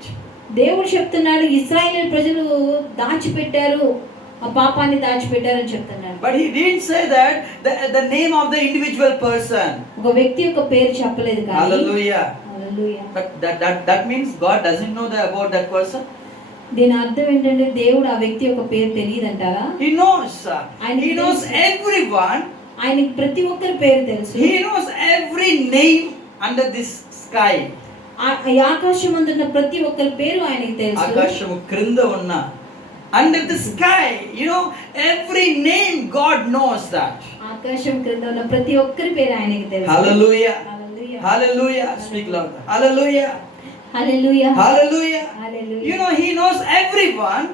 దేవుడు చెప్తున్నాడు ఇశ్రాయేలు ప్రజలు దాచిపెట్టారు, ఆ పాపాన్ని దాచిపెట్టారు అని చెప్తున్నాడు. But he didn't say that the name of the individual person. ఒక వ్యక్తి యొక్క పేరు చెప్పలేదు కానీ. Hallelujah. Hallelujah. That means God doesn't know about that person. దీని అర్థం ఏంటంటే దేవుడు ఆ వ్యక్తి యొక్క పేరు తెలియదంటారా? He knows. And He knows everyone. ఆయనకి ప్రతి ఒక్కరి పేరు తెలుసు. He knows every name under this sky. ఈ ఆకాశం అందున్న ప్రతి ఒక్కరి పేరు ఆయనకి తెలుసు. ఆకాశము క్రింద ఉన్న under the sky, you know, every name God knows that. ఆకాశం క్రింద ఉన్న ప్రతి ఒక్కరి పేరు ఆయనకి తెలుసు. Hallelujah. Hallelujah. Hallelujah. Speak louder. Hallelujah. Hallelujah. Hallelujah. Hallelujah. You know, he knows everyone.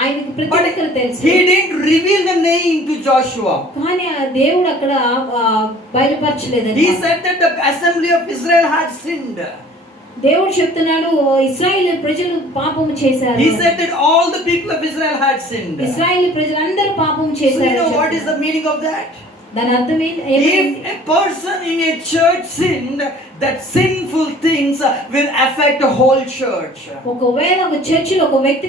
ఆయనకి ప్రతి But ఒక్కరు తెలుసు. he didn't reveal the name to Joshua. కానీ ఆ దేవుడు అక్కడ బయలుపరచలేదండి. He said that the assembly of Israel had sinned. దేవుడు చెప్తున్నాడు ఇశ్రాయేలు ప్రజలు పాపము చేశారు. He said that all the people of Israel had sinned. ఇశ్రాయేలు ప్రజలందరూ పాపము So చేశారు. you know what is the meaning of that? దాని అర్థం ఏంటి? If a person in a church sinned, that sinful things will affect the whole church. ఒకవేళ ఒక చర్చిలో ఒక వ్యక్తి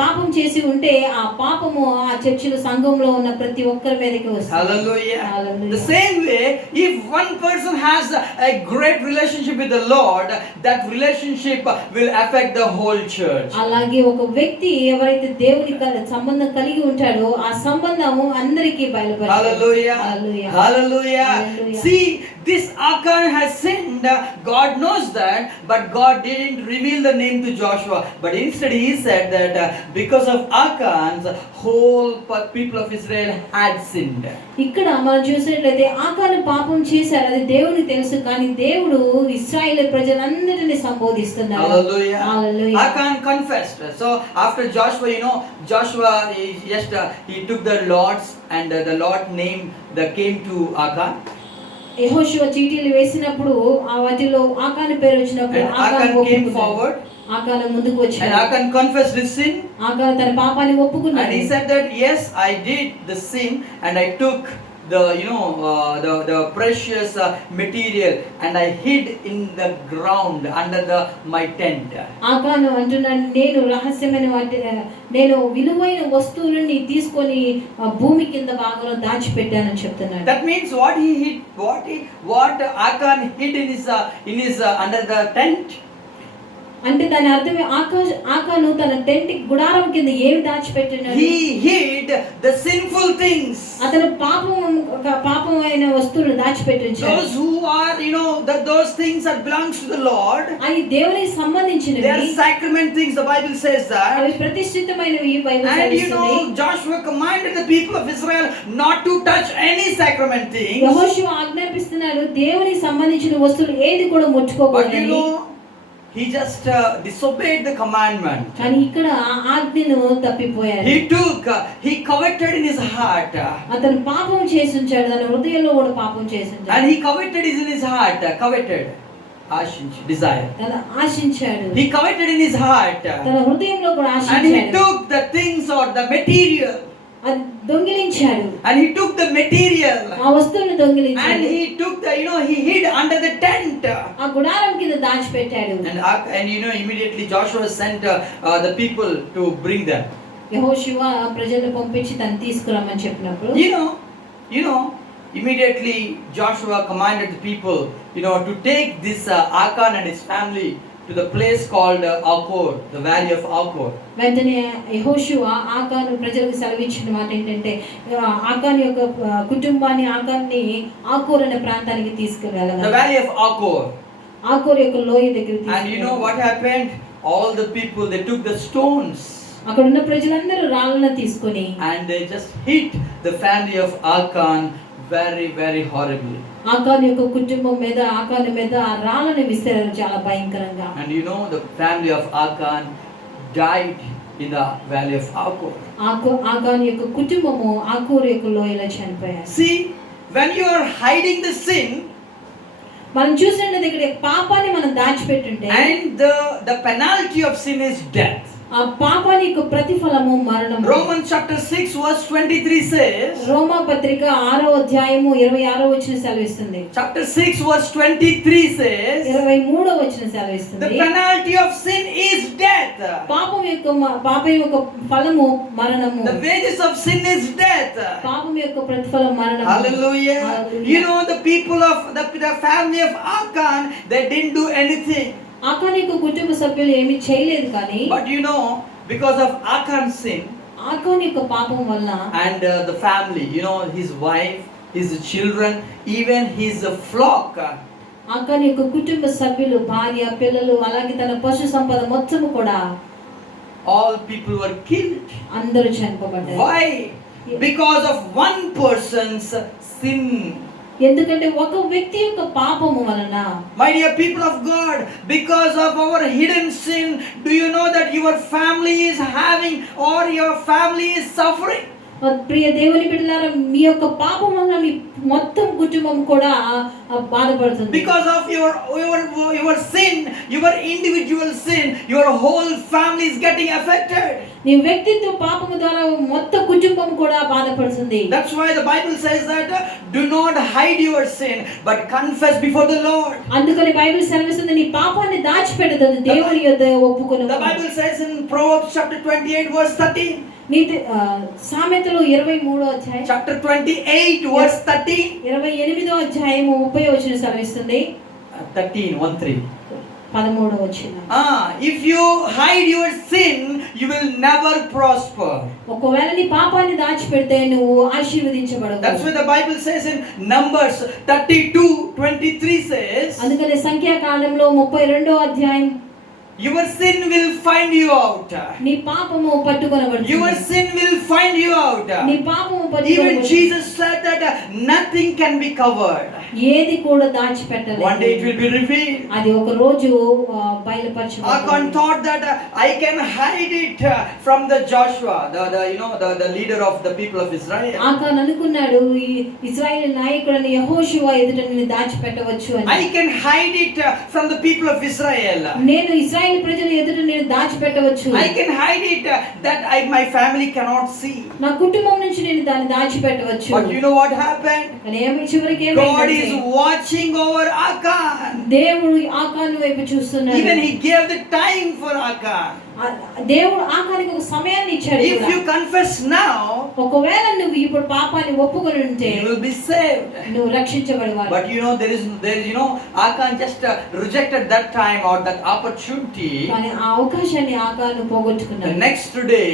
పాపం చేసి ఉంటే ఆ పాపము ఆ చర్చిలో సంఘంలో ఉన్న ప్రతి ఒక్కరి మీదకి వస్తుంది. Hallelujah. Hallelujah. The same way, if one person has a great relationship with the Lord, that relationship will affect the whole church. అలాగే ఒక వ్యక్తి ఎవరైతే దేవుని సంబంధం కలిగి ఉంటాడో ఆ సంబంధము అందరికీ బయలుపడుతుంది. Hallelujah. Hallelujah. Hallelujah. Hallelujah. See, this Achan has sinned. God knows that, but God didn't reveal the name to Joshua. But instead he said that because of Achan's, whole people of Israel had sinned. ఇక్కడ మనం చూసినట్లయితే ఆకాను పాపం చేశారు, అది దేవునికి తెలుసు, కానీ దేవుడు ఇశ్రాయేలు ప్రజలందరినీ సంబోధిస్తున్నారు. Hallelujah. Hallelujah. Achan confessed. So after Joshua, you know, Joshua he took the lords and the Lord name that came to Achan. యెహోషువ చీటీలు వేసినప్పుడు ఆ వాటిలో ఆకాను పేరు వచ్చినప్పుడు And Achan came forward. ఆకాను ముందుకు And వచ్చాడు. Achan confessed his sin. ఆకాను తన పాపాన్ని ఒప్పుకున్నాడు. And he said that yes, I did the sin and I took the the precious material and I hid in the ground under my tent. ఆకాను అంటున్నాడు, నేను రహస్యమైన నేను విలువైన వస్తువులని తీసుకొని భూమి కింద భాగంలో దాచిపెట్టానని చెప్తున్నాడు. That means what he hid, what Achan hid in his under the tent. అంటే దాని అర్థం ఆకాను తన టెంట్ గుడారం కింద ఏమి దాచిపెట్టినాడు? He hid the sinful things. అతను పాపమైన వస్తువులు దాచిపెట్టించాడు. Those who are, those things that belongs to the Lord. అవి దేవునికి సంబంధించినవి. They are sacrament things. The Bible says that. అవి ప్రతిష్ఠితమైనవి బైబిల్ And చెప్తుంది. Joshua commanded the people of Israel not to touch any sacrament things. యెహోషువ ఆజ్ఞాపిస్తున్నాడు దేవునికి సంబంధించిన వస్తువులు ఏది కూడా But ముట్టుకోకూడదని. he just disobeyed the commandment. కానీ ఇక్కడ ఆజ్ఞను తప్పిపోయాడు. He coveted in his heart. అతను పాపం చేసి ఉంచాడు, తన హృదయంలో కూడా పాపం చేసి ఉంచాడు. And he coveted in his heart. Coveted. Desire. తన ఆశించాడు. He coveted in his heart. తన హృదయంలో కూడా And he ఆశించాడు. took the things or the material. అది దొంగిలించాడు. And he took the material. ఆ వస్తువుని దొంగిలించాడు. And he took he hid under the tent. ఆ గుడారం కింద దాచిపెట్టాడు. And immediately Joshua sent the people to bring them. యెహోషువ ప్రజలను పంపించి తను తీసుకురమ్మని చెప్పినప్పుడు Immediately Joshua commanded the people to take this Achan and his family to the place called Akor, the valley of Akor. వెంటనే యెహోషువ ఆకాను ప్రజలకు సెలవిచ్చిన మాట ఏంటంటే ఆకాను యొక్క కుటుంబాన్ని ఆకాన్ని ఆకోర్ అనే ప్రాంతానికి తీసుకువెళ్ళాలి. The valley of Akor. ఆకోర్ యొక్క లోయ దగ్గరికి And you know what happened? All the people, they took the stones. అక్కడ ఉన్న ప్రజలందరూ రాళ్ళను తీసుకొని And they just hit the family of Achan very, very horribly. ఆకాను యొక్క కుటుంబం మీద ఆకాను మీద ఆ రాళ్ళను విసిరారు చాలా భయంకరంగా. And the family of Achan died in the valley of Akor. ఆకాను యొక్క కుటుంబము ఆకోరు యొక్క లోయలో చనిపోయారు. See, when you are hiding the sin, మనం చూసినట్లయితే ఇక్కడ పాపాన్ని మనం దాచిపెట్టుంటే and the penalty of sin is death. ఆ పాపానికి యొక్క ప్రతిఫలము మరణము. Romans chapter 6 verse 23 says, రోమా పత్రిక 6వ అధ్యాయము 26వ వచనం సెలవిస్తుంది. chapter 6 verse 23 says, 23వ వచనం సెలవిస్తుంది. the penalty of sin is death. పాపం యొక్క ఫలము మరణము. The wages of sin is death. పాపం యొక్క ప్రతిఫలం మరణము. Hallelujah. Hallelujah. You know, the people of the family of Achan, they didn't do anything. ఆకాను యొక్క కుటుంబ సభ్యులు ఏమీ చేయలేదు, కానీ But you know, because of Achan's sin ఆకాను యొక్క పాపం వల్ల and the family, you know, his wife, his children, even his flock, ఆకాను యొక్క కుటుంబ సభ్యులు, భార్య, పిల్లలు, అలాగే తన పశు సంపద మొత్తము కూడా all people were killed. అందరూ చనిపోబడ్డారు. Why? Because of one person's sin. ఎందుకంటే ఒక వ్యక్తి యొక్క పాపము వలన. My dear people of God, because of our hidden sin, do you know that your family is having or your family is suffering? ప్రియ దేవుని బిడ్డలారా, మీ యొక్క పాపం వలన మీ మొత్తం కుటుంబం కూడా బాధపడుతుంది. Because of your sin, your individual sin, your whole family is getting affected. నీ వ్యక్తిత్వ పాపము ద్వారా మొత్తం కుటుంబం కూడా బాధపడుతుంది. That's why the Bible says that do not hide your sin but confess before the Lord. అందుకని బైబిల్ సెలవిస్తుంది, నీ పాపాన్ని దాచిపెట్టదు, దేవుని యొద్ద ఒప్పుకొను. The Bible says in Proverbs chapter 28 verse 13. నీతి సామెతలు 23వ అధ్యాయం Chapter 28 verse 13. 28వ అధ్యాయము 30వ వచనం సెలవిస్తుంది. 13 13వ వచనం. If you hide your sin, you will never prosper. ఒకవేళ నీ పాపాన్ని దాచిపెడితే నువ్వు ఆశీర్వదించబడవు. That's why the Bible says in Numbers 32:23 says, అందుకనే సంఖ్యాకాండంలో 32వ అధ్యాయం, your sin will find you out. నీ పాపము పట్టుకొనబడుతుంది. Your sin will find you out. నీ పాపము Even పట్టుకొనబడుతుంది. Jesus said that nothing can be covered. ఏది కూడా దాచిపెట్టలేదు. One day it will be revealed. అది ఒక రోజు బయలుపరచబడుతుంది. Achan thought that I can hide it from the Joshua, the leader of the people of Israel. ఆకాను అనుకున్నాడు, ఈ ఇశ్రాయేలు నాయకుడైన యెహోషువ ఎదుట నేను దాచిపెట్టవచ్చు అని. I can hide it from the people of Israel. నేను ఇశ్రాయేలు ప్రజల ఎదుట నేను దాచిపెట్టవచ్చు. I can hide it that my family cannot see. నా కుటుంబం నుంచి నేను దాన్ని దాచిపెట్టవచ్చు. But you know what happened? కానీ చివరికి God ఏమైందంటే, is watching over Achan. దేవుడు ఆకాను వైపు చూస్తున్నాడు. Even he gave the time for Achan. దేవుడు ఆకానికి ఒక సమయాన్ని ఇచ్చాడు. If you confess now, ఒకవేళ నువ్వు ఇప్పుడు పాపాన్ని ఒప్పుకొని ఉంటే you will be saved. నువ్వు రక్షించబడవాలి. But you know there is Achan just rejected that time or that opportunity. కానీ ఆ అవకాశాన్ని ఆకాను The పోగొట్టుకున్నాడు. next day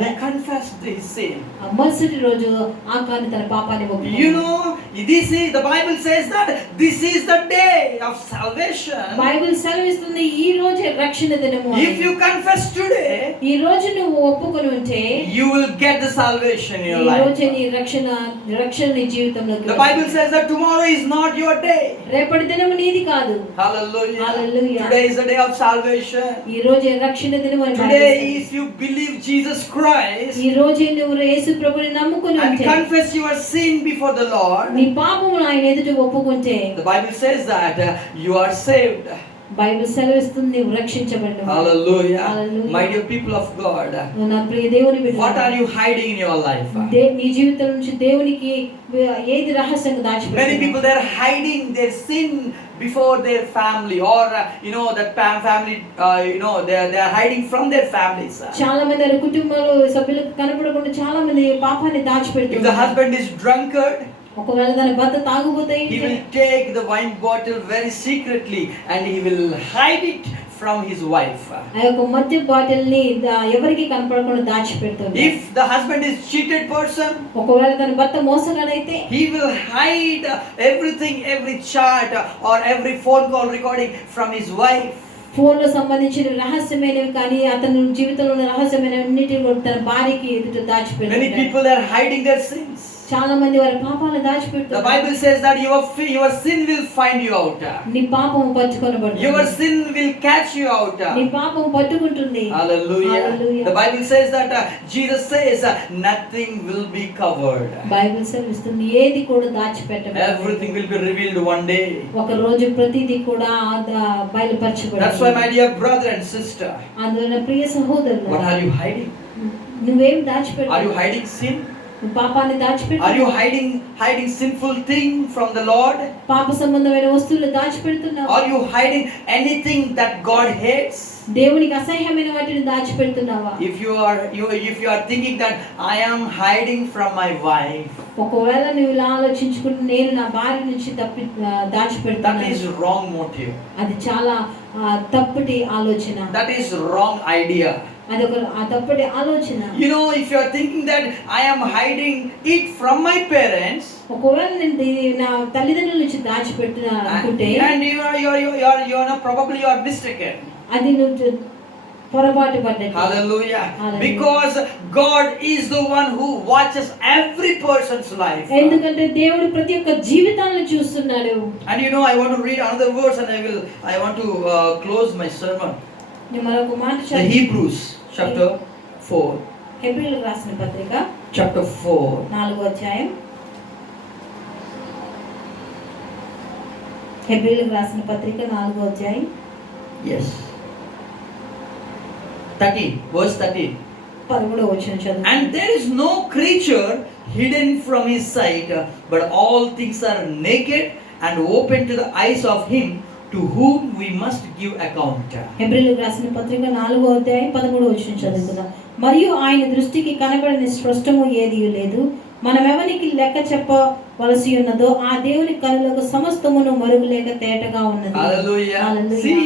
he confessed his sin. ఆ మరుసటి రోజు ఆకాను తన పాపాన్ని ఒప్పుకున్నాడు. You know, the Bible says that this is the day of salvation. Bible సెలవిస్తుంది, ఈ రోజే రక్షణ దినము అని. If you confess today, ఈ రోజు నువ్వు ఒప్పుకొని ఉంటే you will get the salvation in your ఈ రోజే life. నీ రక్షణ నీ జీవితంలోకి. The Bible says that tomorrow is not your day. రేపటి దినము నీది కాదు. Hallelujah. Hallelujah. Today is the day of salvation. ఈ రోజే రక్షణ దినము అని. Today, if you believe Jesus Christ ఈ రోజే నువ్వు యేసు ప్రభువుని నమ్ముకొని and ఉంటే, confess your sin before the Lord, నీ పాపమును ఆయన ఎదుట ఒప్పుకుంటే, the Bible says that you are saved. Bible సెలవిస్తుంది, నీవు రక్షించబడ్డావు. Hallelujah. Hallelujah. My dear people of God, నా ప్రియ దేవుని బిడ్డ, what are you hiding in your life? నీ జీవితం నుంచి దేవునికి ఏది రహస్యంగా Many దాచిపెట్టావు? people, they are hiding their sin before their family, or that family, they are hiding from their families. చాలా మంది వారి కుటుంబాలు సభ్యులకు కనపడకుండా చాలా మంది పాపాన్ని If the దాచిపెడుతున్నారు. husband is drunkard, ఒకవేళ దాని భర్త తాగుబోతే he will take the wine bottle very secretly and he will hide it from his wife. ఆ యొక్క మద్య బాటిల్ ని ఎవరికి కనపడకుండా దాచిపెడుతుంది. If the husband is cheated person, ఒకవేళ దాని భర్త మోసగాడైతే he will hide everything, every chat or every phone call recording from his wife. Phone లో సంబంధించిన రహస్యమైనవి కానీ అతని జీవితంలో ఉన్న రహస్యమైన అన్నిటిని కూడా తన భార్యకి ఎదుట Many దాచిపెడుతుంది. people are hiding their sins. చాలా మంది వారి పాపాలను The దాచిపెడుతున్నారు. Bible says that your sin will find you out. నీ పాపం పట్టుకొనబడుతుంది. Your sin will catch you out. నీ పాపం పట్టుకుంటుంది. Hallelujah. Hallelujah. The Bible says that Jesus says nothing will be covered. Bible సెలవిస్తుంది ఏది కూడా దాచిపెట్టబడదు. Everything will be revealed one day. ఒక రోజు ప్రతిదీ కూడా బయలుపరచబడుతుంది. That's why, my dear brother and sister, అందువల్ల ప్రియ సహోదరులు, what are you hiding? నువ్వేం Are you దాచిపెట్టావు? hiding sin? నువ్వు పాపాన్ని Are దాచిపెట్టావు. you hiding sinful thing from the Lord? పాప సంబంధమైన వస్తువులు దాచిపెడుతున్నావు. Are you hiding anything that God hates? దేవునికి అసహ్యమైన వాటిని దాచిపెడుతున్నావా? If you are thinking that I am hiding from my wife, ఒకవేళ నువ్వు ఇలా ఆలోచించుకుంటే నేను నా భార్య నుంచి that దాచిపెడతాను, is wrong motive. అది చాలా తప్పటి ఆలోచన. That is wrong idea. అదొక తప్పటి ఆలోచన. You know, if you are thinking that I am hiding it from my parents, ఒకవేళ నేను నా తల్లిదండ్రుల నుంచి దాచిపెట్టినా అనుకుంటే, and you are probably you are mistaken. అది నువ్వు పొరపాటు పడ్డట్టు. Hallelujah. Hallelujah. Because God is the one who watches every person's life. ఎందుకంటే దేవుడు ప్రతి ఒక్క జీవితాలను చూస్తున్నాడు. And you know, I want to read another verse, and I want to close my sermon. నేను మరొక మాట The Hebrews chapter 4. హెబ్రీయులకు రాసిన పత్రిక Chapter 4. 4వ అధ్యాయం. హెబ్రీయులకు రాసిన పత్రిక 4వ అధ్యాయం. Yes. 30, verse 30. 13వ వచనం చదువు. And there is no creature hidden from his sight, but all things are naked and open to the eyes of him to whom we must give account. హెబ్రీయులకు రాసిన పత్రిక 4వ అధ్యాయం 13వ వచనం చదువుకుందాం. మరియు ఆయన దృష్టికి కనబడని స్పష్టము ఏదీ లేదు. మనమెవనికి లెక్క చెప్పవలసి ఉన్నదో ఆ దేవుని కనులకు సమస్తమును మరుగులేక తేటగా ఉన్నది. Hallelujah. Hallelujah. See,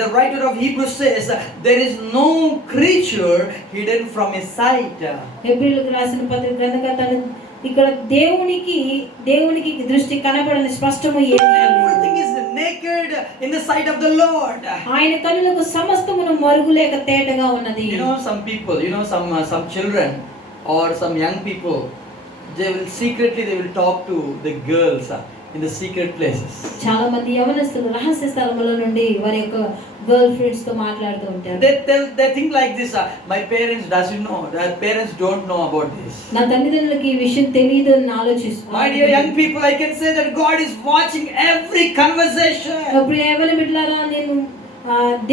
the writer of Hebrews says there is no creature hidden from his sight. హెబ్రీయులకు రాసిన పత్రిక గ్రంథకర్త ఇక్కడ దేవునికి దృష్టి కనబడని స్పష్టము ఏదీ లేదు. Everything is naked in the sight of the Lord. ఆయన కనులకు సమస్తమును మరుగులేక తేటగా ఉన్నది. You know, some people, some children or some young people, they will talk to the girls in the secret places. చాలా మంది యవనస్తులు రహస్య స్థలముల నుండి వారి యొక్క గర్ల్ ఫ్రెండ్స్ తో మాట్లాడుతూ ఉంటారు. They think like this, my parents doesn't know, their parents don't know about this. నా తల్లిదండ్రులకి ఈ విషయం తెలియదు అని ఆలోచిస్తున్నారు. My dear young people, I can say that God is watching every conversation. ఇప్పుడు ఎవరి బిడ్డలారా, నేను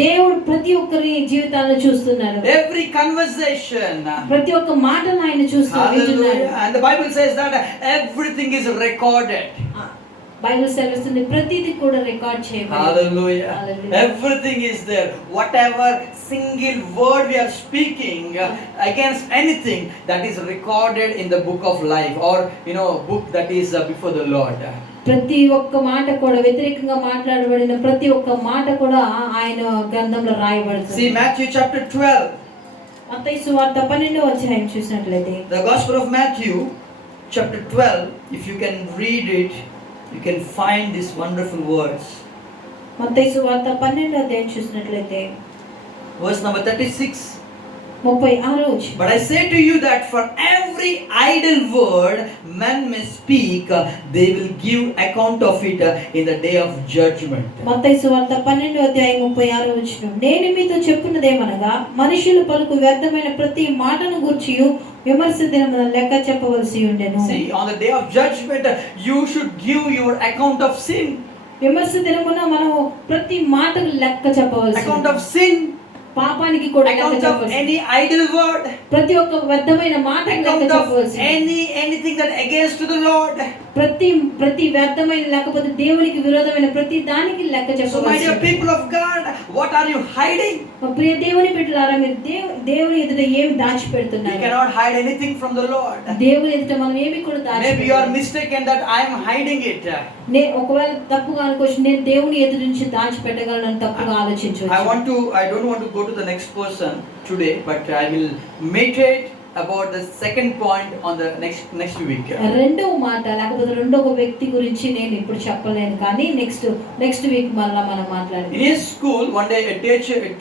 దేవుడు ప్రతి ఒక్కరి జీవితాలను చూస్తున్నాడు. Every conversation. ప్రతి ఒక్క మాటను ఆయన చూస్తున్నాడు. Hallelujah. And the Bible says that everything is recorded. Bible సెలవిస్తుంది ప్రతిదీ కూడా రికార్డ్ చేయబడింది. Hallelujah. Hallelujah. Everything is there. Whatever single word we are speaking against anything, that is recorded in the book of life, or book that is before the Lord. ప్రతి ఒక్క మాట కూడా వ్యతిరేకంగా మాట్లాడబడిన ప్రతి ఒక్క మాట కూడా ఆయన గ్రంథంలో రాయబడుతుంది. See Matthew chapter 12. మత్తయి సువార్త 12వ అధ్యాయం చూసినట్లయితే, The Gospel of Matthew chapter 12, if you can read it, you can find these wonderful words. మత్తయి సువార్త 12వ అధ్యాయం చూసినట్లయితే Verse number 36. 36వ వచనం. But I say to you that for every idle word men may speak, they will give account of it in the day of judgment. మత్తయి సువార్త 12వ అధ్యాయం 36వ వచనం. నేను మీతో చెప్పున్నదేమనగా మనుషులు పలుకు వ్యర్థమైన ప్రతి మాటను గూర్చియు విమర్శ దినమున లెక్క చెప్పవలసి ఉండెను. See, on the day of judgment, you should give your account of sin. విమర్శ దినమున మనం ప్రతి మాటకు లెక్క చెప్పవలసి, Account of sin. పాపానికి కూడా లెక్క Account of చెప్పవలసి, any idle word. ప్రతి ఒక్క వ్యర్థమైన మాటకు లెక్క Account of చెప్పవలసి, anything that against to the Lord. ప్రతి వ్యర్థమైన లేకపోతే దేవునికి విరోధమైన ప్రతి దానికి లెక్క So my చెప్పవలసి. dear people of God, what are you hiding? ప్రియ దేవుని బిడ్డలారా, మీరు దేవుని ఎదుట ఏమి You దాచిపెడుతున్నారు? cannot hide anything from the Lord. దేవుని ఎదుట మనం ఏమి కూడా Maybe you are దాచిపెట్టలేము. mistaken that I am hiding it. ఒకవేళ తప్పుగా అనుకోవచ్చు, నేను దేవుని ఎదురు నుంచి దాచిపెట్టగలను తప్పుగా ఆలోచించవచ్చు. I don't want to go to the next person today, but I will meditate about the second point on the next week. రెండవ మాట లేకపోతే రెండవ వ్యక్తి గురించి నేను ఇప్పుడు చెప్పలేను, కానీ నెక్స్ట్ వీక్ మళ్ళా మనం మాట్లాడదాం. In his school, one day a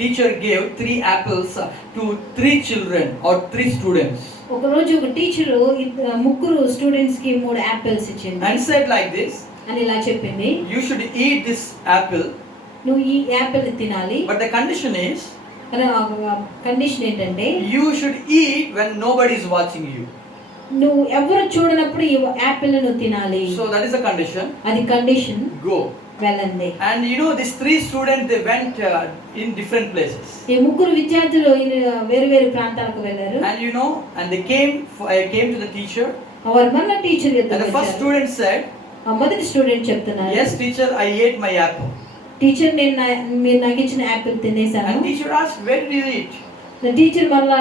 teacher gave 3 apples to 3 children or 3 students. ఒకరోజు ఒక టీచరు ముగ్గురు స్టూడెంట్స్ కి 3 యాపిల్స్ ఇచ్చింది and said like this, అని ఇలా చెప్పింది, you should eat this apple, నువ్వు ఈ యాపిల్ తినాలి. but the condition is condition ఏంటంటే you should eat when nobody is watching you. నువ్వు ఎవరు చూడనప్పుడు ఈ యాపిల్ నువ్వు తినాలి. So that is the condition. అది కండిషన్. Go. వెళ్ళండి. And you know, these 3 students, they went in different places. ఈ ముగ్గురు విద్యార్థులు వేరు వేరు ప్రాంతాలకు వెళ్ళారు. And you know, and they came to the teacher. వారు మళ్ళీ teacher And the first student said, మొదటి స్టూడెంట్ చెప్తున్నారు, yes teacher, I ate my apple. Teacher మీరు నాకు ఇచ్చిన యాపిల్ తినేసాను. And teacher asked, where did you eat? Teacher మళ్ళా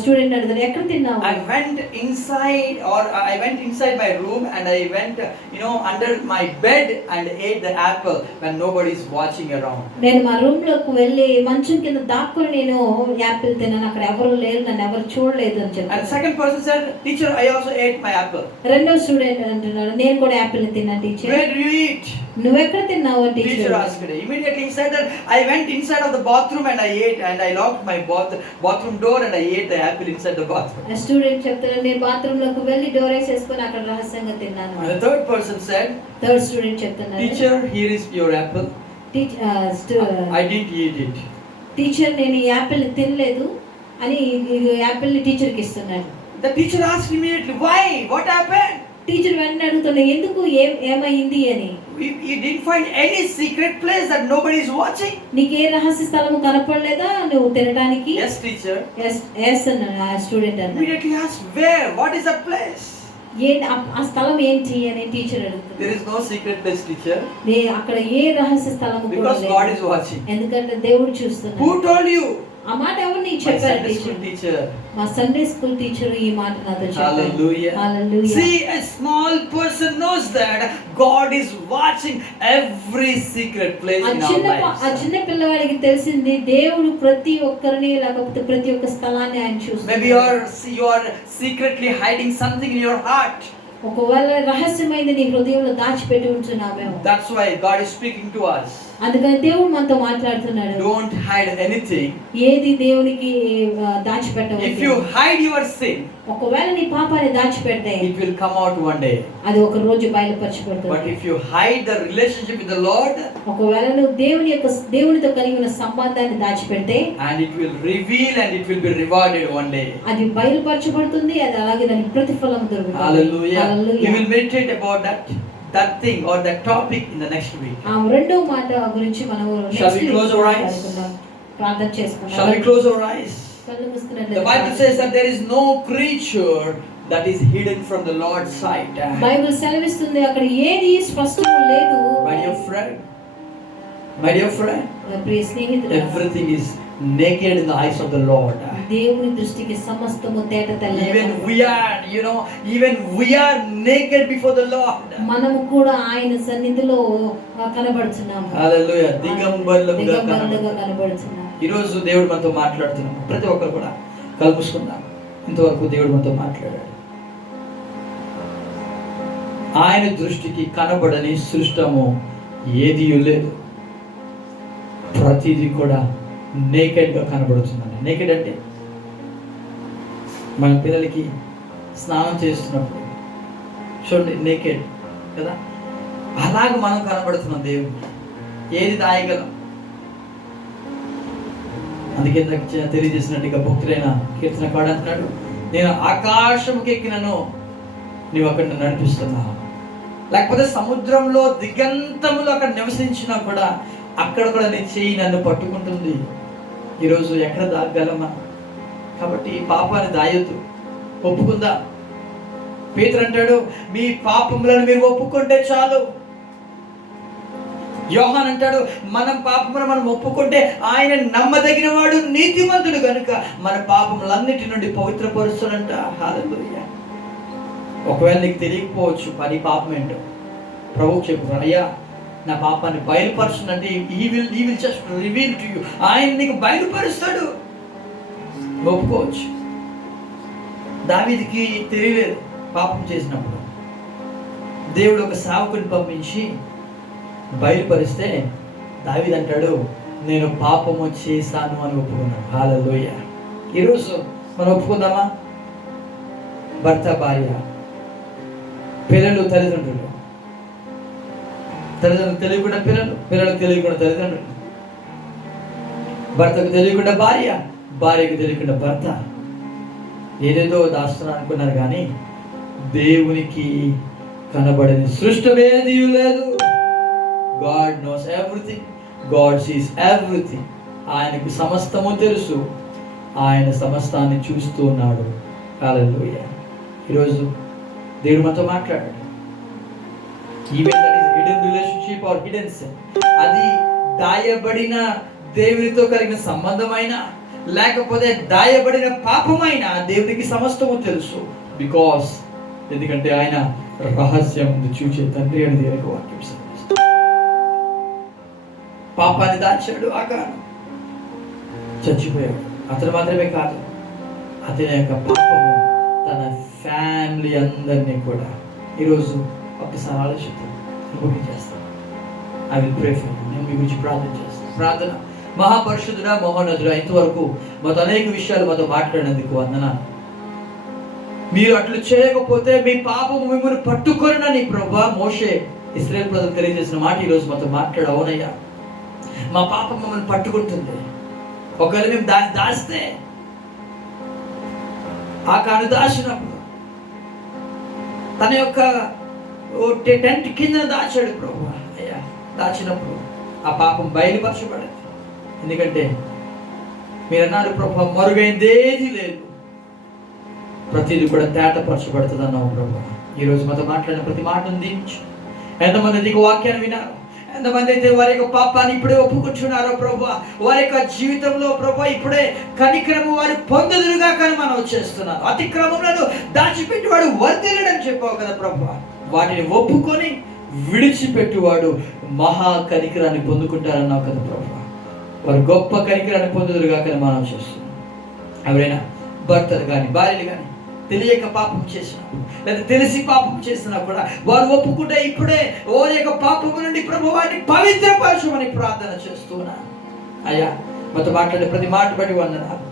student అడుగుతారు, ఎక్కడ తిన్నావు? I went inside my room and I went, under my bed and ate the apple when nobody is watching around. నేను మా రూమ్ లోకి వెళ్ళి మంచం కింద దాక్కుని నేను యాపిల్ తిన్నాను, అక్కడ ఎవరు లేరు, నన్ను ఎవరు చూడలేదు అని చెప్పారు. And second person said, teacher, I also ate my apple. రెండో స్టూడెంట్ అంటున్నాడు, నేను కూడా యాపిల్ తిన్నాను teacher. Where did you eat? నువ్వెక్కడ తిన్నావు Teacher teacher? asked me. Immediately he said that I went inside of the bathroom and I ate, and I locked my bathroom door and I ate the apple inside the bathroom. Student చెప్తాడు, నేను bathroom లోకి వెళ్ళి door వేసేసుకొని అక్కడ రహస్యంగా తిన్నాను. And the third person said, third student చెప్తున్నాడు, teacher, here is your apple. I didn't eat it. Teacher నేను ఈ యాపిల్ తినలేదు అని ఈ యాపిల్ టీచర్ కి ఇస్తున్నాడు. The teacher asked immediately, why? What happened? Teacher వెంటనే అడుగుతున్నా, ఎందుకు ఏమైంది అని. You didn't find any secret place that nobody is watching? నీకు ఏ రహస్య స్థలము కనపడలేదా నువ్వు తినడానికి? Yes teacher. ఎస్ అన్నాడు ఆ స్టూడెంట్ అన్నాడు. Immediately asked, where? What is that place? ఆ స్థలం ఏంటి అని టీచర్ అడుగుతుంది. There is no secret place, teacher. అక్కడ ఏ రహస్య స్థలము కూడా Because లేదు. God is watching. ఎందుకంటే దేవుడు చూస్తున్నాడు. Who told you? ఆ మాట ఎవరు నీకు My చెప్పారు? Sunday school teacher. మా సండే స్కూల్ టీచర్ ఈ మాట నాతో చెప్పారు. Hallelujah. Hallelujah. See, a small person knows that God is watching every secret place in our lives. ఆ చిన్న పిల్లవాడికి తెలిసింది దేవుడు ప్రతి ఒక్కరిని లేకపోతే ప్రతి ఒక్క స్థలాన్ని ఆయన చూస్తున్నాడు. Maybe you are secretly hiding something in your heart. ఒకవేళ రహస్యమైనది నీ హృదయంలో దాచిపెట్టి ఉంటున్నావేమో. That's why God is speaking to us. అందుకని దేవుడు మనతో మాట్లాడుతున్నాడు. Don't hide anything. ఏది దేవునికి దాచిపెట్టవద్దు. If you hide your sin, ఒకవేళ నీ పాపాన్ని దాచిపెడితే it will come out one day. అది ఒక రోజు బయలుపరచబడుతుంది. But if you hide the relationship with the Lord, ఒకవేళ నువ్వు దేవునితో కలిగి ఉన్న సంబంధాన్ని దాచిపెడితే, and it will reveal and it will be rewarded one day. అది బయలుపరచబడుతుంది, అది అలాగే దానికి ప్రతిఫలం దొరుకుతుంది. Hallelujah. Hallelujah. We will meditate about that thing or that topic in the next week. ఆ రెండో మాట గురించి మనం Shall we close our eyes? ప్రార్థన చేసుకుందాం. Shall we close our eyes? కళ్ళు మూసుకున్నట్లయితే The Bible says that there is no creature that is hidden from the Lord's sight. Bible సెలవిస్తుంది అక్కడ ఏది స్పష్టంగా లేదు. My dear friend, ప్రియ స్నేహితుడా, everything is naked in the eyes of the Lord. దేవుని దృష్టికి సమస్తము తేట తెల్లగా. Even we are naked before the Lord. మనము కూడా ఆయన సన్నిధిలో కనబడుతున్నాము. Hallelujah. దిగంబరులుగా కనబడుతున్నాము. ఈ రోజు దేవుడు మనతో మాట్లాడుతున్నాడు. ప్రతి ఒక్కరు కూడా కళ్ళు మూసుకుందాం. ఇంతవరకు దేవుడు మనతో మాట్లాడాడు. ఆయన దృష్టికి కనబడని సృష్టము ఏది లేదు. ప్రతిదీ కూడా నేకెడ్గా కనబడుతుందండి. నేకెడ్ అంటే మన పిల్లలకి స్నానం చేస్తున్నప్పుడు చూడండి, నేకెడ్ కదా, అలాగ మనం కనబడుతున్నాం దేవుడు. ఏది దాయగలం? అందుకే తెలియజేసినట్టుగా భక్తులైన కీర్తనకారుడు అంటున్నాడు, నేను ఆకాశముకి ఎక్కినను, నీవు అక్కడ నడిపిస్తున్నావు. లేకపోతే సముద్రంలో దిగంతములో అక్కడ నివసించినా కూడా అక్కడ కూడా నీ చెయ్యి నన్ను పట్టుకుంటుంది. ఈరోజు ఎక్కడ దాగలమా? కాబట్టి ఈ పాపాన్ని దాయొద్దు, ఒప్పుకుందా. పేతురు అంటాడు, మీ పాపములను మీరు ఒప్పుకుంటే చాలు. యోహాన్ అంటాడు, మనం పాపములను మనం ఒప్పుకుంటే ఆయన నమ్మదగిన వాడు, నీతిమంతుడు కనుక మన పాపములన్నిటి నుండి పవిత్రపరుస్తాడంట. హల్లెలూయా. ఒకవేళ నీకు తెలియకపోవచ్చు పని పాపం ఏంటో, ప్రభువుకు చెప్పు, అయ్యా నా పాపాన్ని బయలుపరుస్తుందంటే he will just reveal to you. ఆయన నీకు బయలుపరుస్తాడు. ఒప్పుకోవచ్చు. దావీదుకి తెలియలేదు పాపం చేసినప్పుడు. దేవుడు ఒక సేవకుని పంపించి బయలుపరిస్తే దావీదు అంటాడు, నేను పాపము చేశాను అని ఒప్పుకున్నాడు. హల్లెలూయా. ఈరోజు మనం ఒప్పుకుందామా? భర్త భార్య, పిల్లలు తల్లిదండ్రులు, తల్లిదండ్రులు తెలియకుండా పిల్లలు, పిల్లలకు తెలియకుండా తల్లిదండ్రులు, భర్తకు తెలియకుండా భార్య, భార్యకు తెలియకుండా భర్త. ఏదేదో దాస్తున్నా అనుకున్నారు కానీ దేవునికి కనబడని సృష్టమేది లేదు. God knows everything, God sees everything. ఆయనకు సమస్తము తెలుసు, ఆయన సమస్తాన్ని చూస్తూ ఉన్నాడు. హల్లెలూయా. ఈరోజు దేవుడు మనతో మాట్లాడాడు. Even that is hidden relationship or hidden sin, అది దాయబడిన దేవునితో కలిగిన సంబంధమైన లేకపోతే దాయబడిన పాపమైన దేవునికి సమస్తము తెలుసు. బికాస్ ఎందుకంటే ఆయన రహస్యం చూచే తండ్రి అని దేవునికి వాక్యం సెలవిస్తుంది. పాపాన్ని దాచాడు ఆకారం, చచ్చిపోయాడు. అతను మాత్రమే కాదు, అతని యొక్క పాపము తన ఫ్యామిలీ అందరినీ కూడా. ఈరోజు ఒక్కసారి ఆలోచిస్తాను, నువ్వు చేస్తాను. I will pray for you. నేను మీ గురించి ప్రార్థన చేస్తాను. ప్రార్థన. మహాపరిశుద్ధుడా, మహోన్నతుడా, ఇంతవరకు మాతో అనేక విషయాలు మాతో మాట్లాడినందుకు వందనాలు. మీరు అట్లు చేయకపోతే మీ పాపము మిమ్మల్ని పట్టుకొనని ప్రభువా మోషే ఇశ్రాయేలు ప్రజలకు తెలియజేసిన మాట ఈరోజు మాతో మాట్లాడు. అవునయ్యా, మా పాపం మమ్మల్ని పట్టుకుంటుంది. ఒకవేళ మేము దాన్ని దాస్తే, ఆ కాను దాచినప్పుడు తన యొక్క టెంట్ కింద దాచాడు ప్రభువా. అయ్యా, దాచినప్పుడు ఆ పాపం బయలుపరచబడేది. ఎందుకంటే మీరు అన్నారు ప్రభువా, మరుగైందేది లేదు, ప్రతిదీ కూడా తేటపరచబడుతుంది అన్నావు ప్రభువా. ఈరోజు మాతో మాట్లాడిన ప్రతి మాటను దీవించు. ఎంతమంది నీకు వాక్యాన్ని విన్నారు, ఎంతమంది అయితే వారి యొక్క పాపాన్ని ఇప్పుడే ఒప్పుకుంటున్నారో ప్రభువా, వారి యొక్క జీవితంలో ప్రభువా ఇప్పుడే కనికరము వారి పొందుదురుగా కానీ మనం వచ్చేస్తున్నాను. అతిక్రమములను దాచిపెట్టేవాడు వర్ధిల్లడని చెప్పావు కదా ప్రభువా. వాటిని ఒప్పుకొని విడిచిపెట్టువాడు మహా కనికరాన్ని పొందుకుంటారన్నావు కదా ప్రభువా. వారు గొప్ప కనికరాన్ని పొందుదురుగా కానీ మనం చేస్తున్నాం. ఎవరైనా భర్తలు కానీ భార్యలు కానీ తెలియక పాపం చేసినా లేదా తెలిసి పాపం చేసినా కూడా వారు ఒప్పుకుంటే ఇప్పుడే ఓ యొక్క పాపము నుండి ప్రభువాన్ని పవిత్రపరచమని ప్రార్థన చేస్తున్నా. అయ్యా, మాతో మాట్లాడే ప్రతి మాట బట్టి వందనాలు.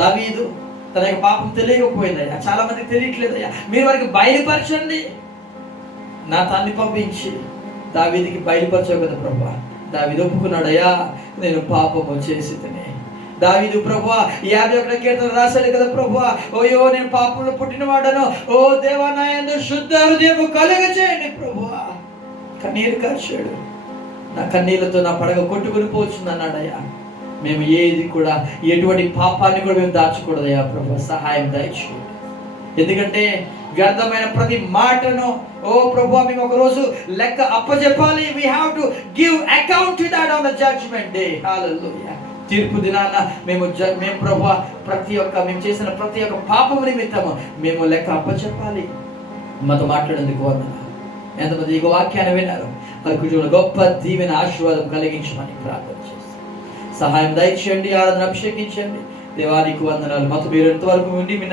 దావీదు తన యొక్క పాపం తెలియకపోయిందయ్యా, చాలా మందికి తెలియట్లేదయ్యా. మీరు వారికి బయలుపరచండి. నా తాన్ని పంపించి దావీదుకి బయలుపరచవు కదా ప్రభువా. దావీదు ఒప్పుకున్నాడు, అయ్యా నేను పాపము చేసి తినే. దావీదు ప్రభువా 51 కీర్తన రాశాడు కదా ప్రభువా, ఓయో నేను పాపంలో పుట్టినవాడను, ఓ దేవా నా యందు శుద్ధ హృదయము కలుగజేయండి ప్రభువా. కన్నీరు కార్చాడు. నా కన్నీళ్లతో నా పడగ కొట్టుకుని పోతుంది అన్నాడయ్యా. మేము ఏది కూడా ఎటువంటి పాపాన్ని కూడా మేము దాచకూడదయ్యా ప్రభువా, సహాయం దయచేయండి. ఎందుకంటే వ్యర్థమైన ప్రతి మాటను ఓ ప్రభువా మేము ఒక రోజు లెక్క అప్పచెప్పాలి. we have to give account to that on the judgment day. hallelujah. తీర్పు దినాన మేము ప్రభువా మేము చేసిన ప్రతి ఒక్క పాపము నిమిత్తము మేము లెక్క అప్పచెప్పాలి. మాతో మాట్లాడేందుకు వందనాలు. ఎంతమంది ఈ వాక్యాన్ని విన్నారు, వారి కుటుంబంలో గొప్ప దీవెన ఆశీర్వాదం కలిగించమని ప్రార్థన చేస్తాం. సహాయం దయచేయండి, ఆరాధన అభిషేకించండి. దేవానికి వందనాలు. మాతో మీరు ఎంతవరకు ఉండి మీ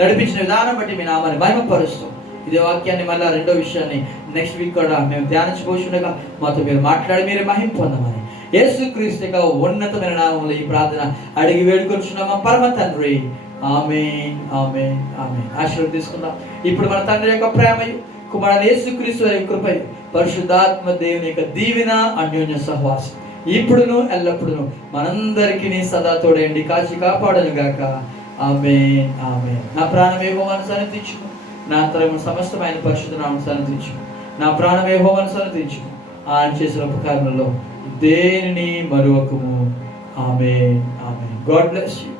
నడిపించిన విధానం బట్టి మీ నామాన్ని మహిమపరుస్తాం. ఇదే వాక్యాన్ని మళ్ళీ రెండో విషయాన్ని నెక్స్ట్ వీక్ కూడా మేము ధ్యానించబోతుండగా మాతో మీరు మాట్లాడి మీరే మహిమ పొందమని యేసుక్రీస్తు యొక్క ఉన్నతమైన నామములో ఈ ప్రార్థన అడిగి వేడుకొచ్చున్నాం మా పరమ తండ్రి. ఆమేన్, ఆమేన్, ఆమేన్. ఆశీర్వాదం తీసుకుందాం. ఇప్పుడు మన తండ్రి యొక్క ప్రేమయు కుమారుడు యేసుక్రీస్తు వారి కృపయు పరిశుద్ధాత్మ దేవుని యొక్క దీవెన అన్యోన్య సహవాసం ఇప్పుడును ఎల్లప్పుడును మనందరికీ సదా తోడేండి కాచి కాపాడను గాక. ఆమేన్, ఆమేన్. నా ప్రాణం యెహోవాను సన్నిధించుము, నా అంతరంగం సమస్తమైన పరిశుద్ధ నామమును సన్నిధించుము. నా ప్రాణం యెహోవాను సన్నిధించుము, ఆయన చేసిన ఉపకారములలో దేనిని మరువకుము. Amen, amen. God bless you.